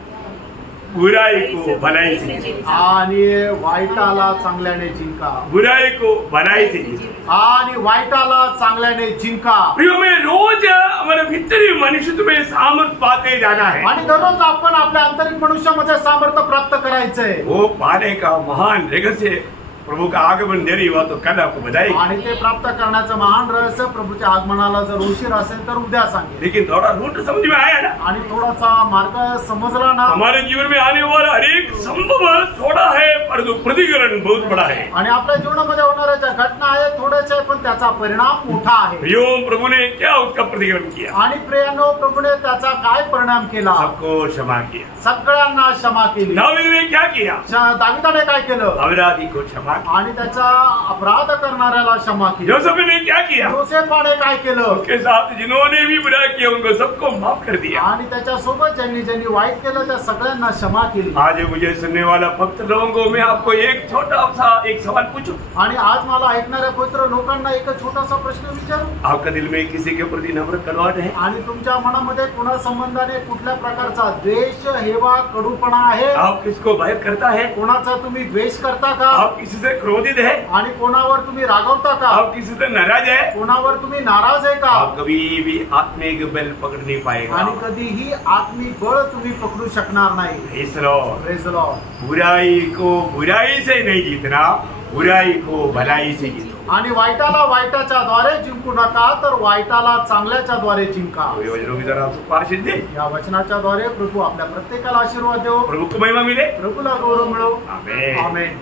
बुराई को भलाई से जीता, आणि वाईटाला चांगल्याने जिंका। बुराई को भलाई से जीता, आणि वाईटाला चांगल्याने जिंका। प्रियो में रोज हमारे भीतरी मनुष्य में सामर्थ पाते जाना है, आणि दररोज आपण आपल्या आंतरिक मनुष्यामध्ये सामर्थ्य प्राप्त करायचंय। वो पाने का महान रहस्य प्रभु का आगमन देरी हुआ तो कल आपको बधाई। आणि ते प्राप्त करण्याचं महान रहस्य प्रभूच्या आगमनाला जर उशीर असेल तर उद्या सांगेल। लेकिन थोड़ा रूट समझ में आया ना, आणि थोडासा मार्ग समजला ना। हमारे जीवन में आने वाला हर एक संभव थोड़ा है, परंतु प्रतिकरण बहुत बड़ा है। आणि आपल्या जीवनामध्ये होणाऱ्या ज्या घटना आहेत थोड्याच आहे, पण त्याचा परिणाम मोठा आहे। प्रियो, प्रभु ने क्या उसका प्रतिकरण किया? आणि प्रियानो, प्रभूने त्याचा काय परिणाम केला? सबको क्षमा किया, सगळ्यांना क्षमा केली। दावीद ने क्या किया? दाविदाने काय केलं? अपराधी को क्षमा, आणि त्याचा अपराध करणाऱ्याला क्षमा केली। योसेफ ने क्या किया? योसेफाने काय केलं? उसके साथ जिन्होंने भी बुरा किया उनको सबको माफ कर दिया। आणि त्याच्या सोबत ज्यांनी वाईट केलं त्या सगळ्यांना क्षमा केली। आज मुझे सुनने वाला भक्त लोगों को मैं आपको एक छोटा सा एक सवाल पूछूं। आणि आज मला ऐकणाऱ्या पवित्र लोकांना एक छोटासा प्रश्न विचारू। आपका दिल में किसी के प्रति नम्र कड़वाहट है? आणि तुमच्या मनामध्ये कोणा संबंधाने कुठल्या प्रकारचा द्वेष, हेवा, कडूपणा आहे? आप किसको भय करता है? कोणाचा तुम्ही द्वेष करता का? आप किसी से क्रोधित है? आणि कोणावर तुम्ही रागवता का? आप किसी से नाराज है? कोणावर तुम्ही नाराज आहे का? आप कभी भी आत्मिक बल पकड़ नहीं पाएगा आणि कधीही आत्मिक बळ तुम्ही पकडू शकणार नाही। Praise the Lord. Praise the Lord. बुराई को बुराई से नहीं जीतना, बुराई को भलाई से जीतो। आणि वाईटाला वाईटाच्या द्वारे जिंकू नका, तर वाईटाला चांगल्याच्या द्वारे जिंका। वचनों की तरह आपको आशीष दे। या वचनाच्या द्वारे प्रभू आपल्या प्रत्येकाला आशीर्वाद देव। प्रभु को महिमा मिले, प्रभूला गौरव मिळो। आमेन। आमेन।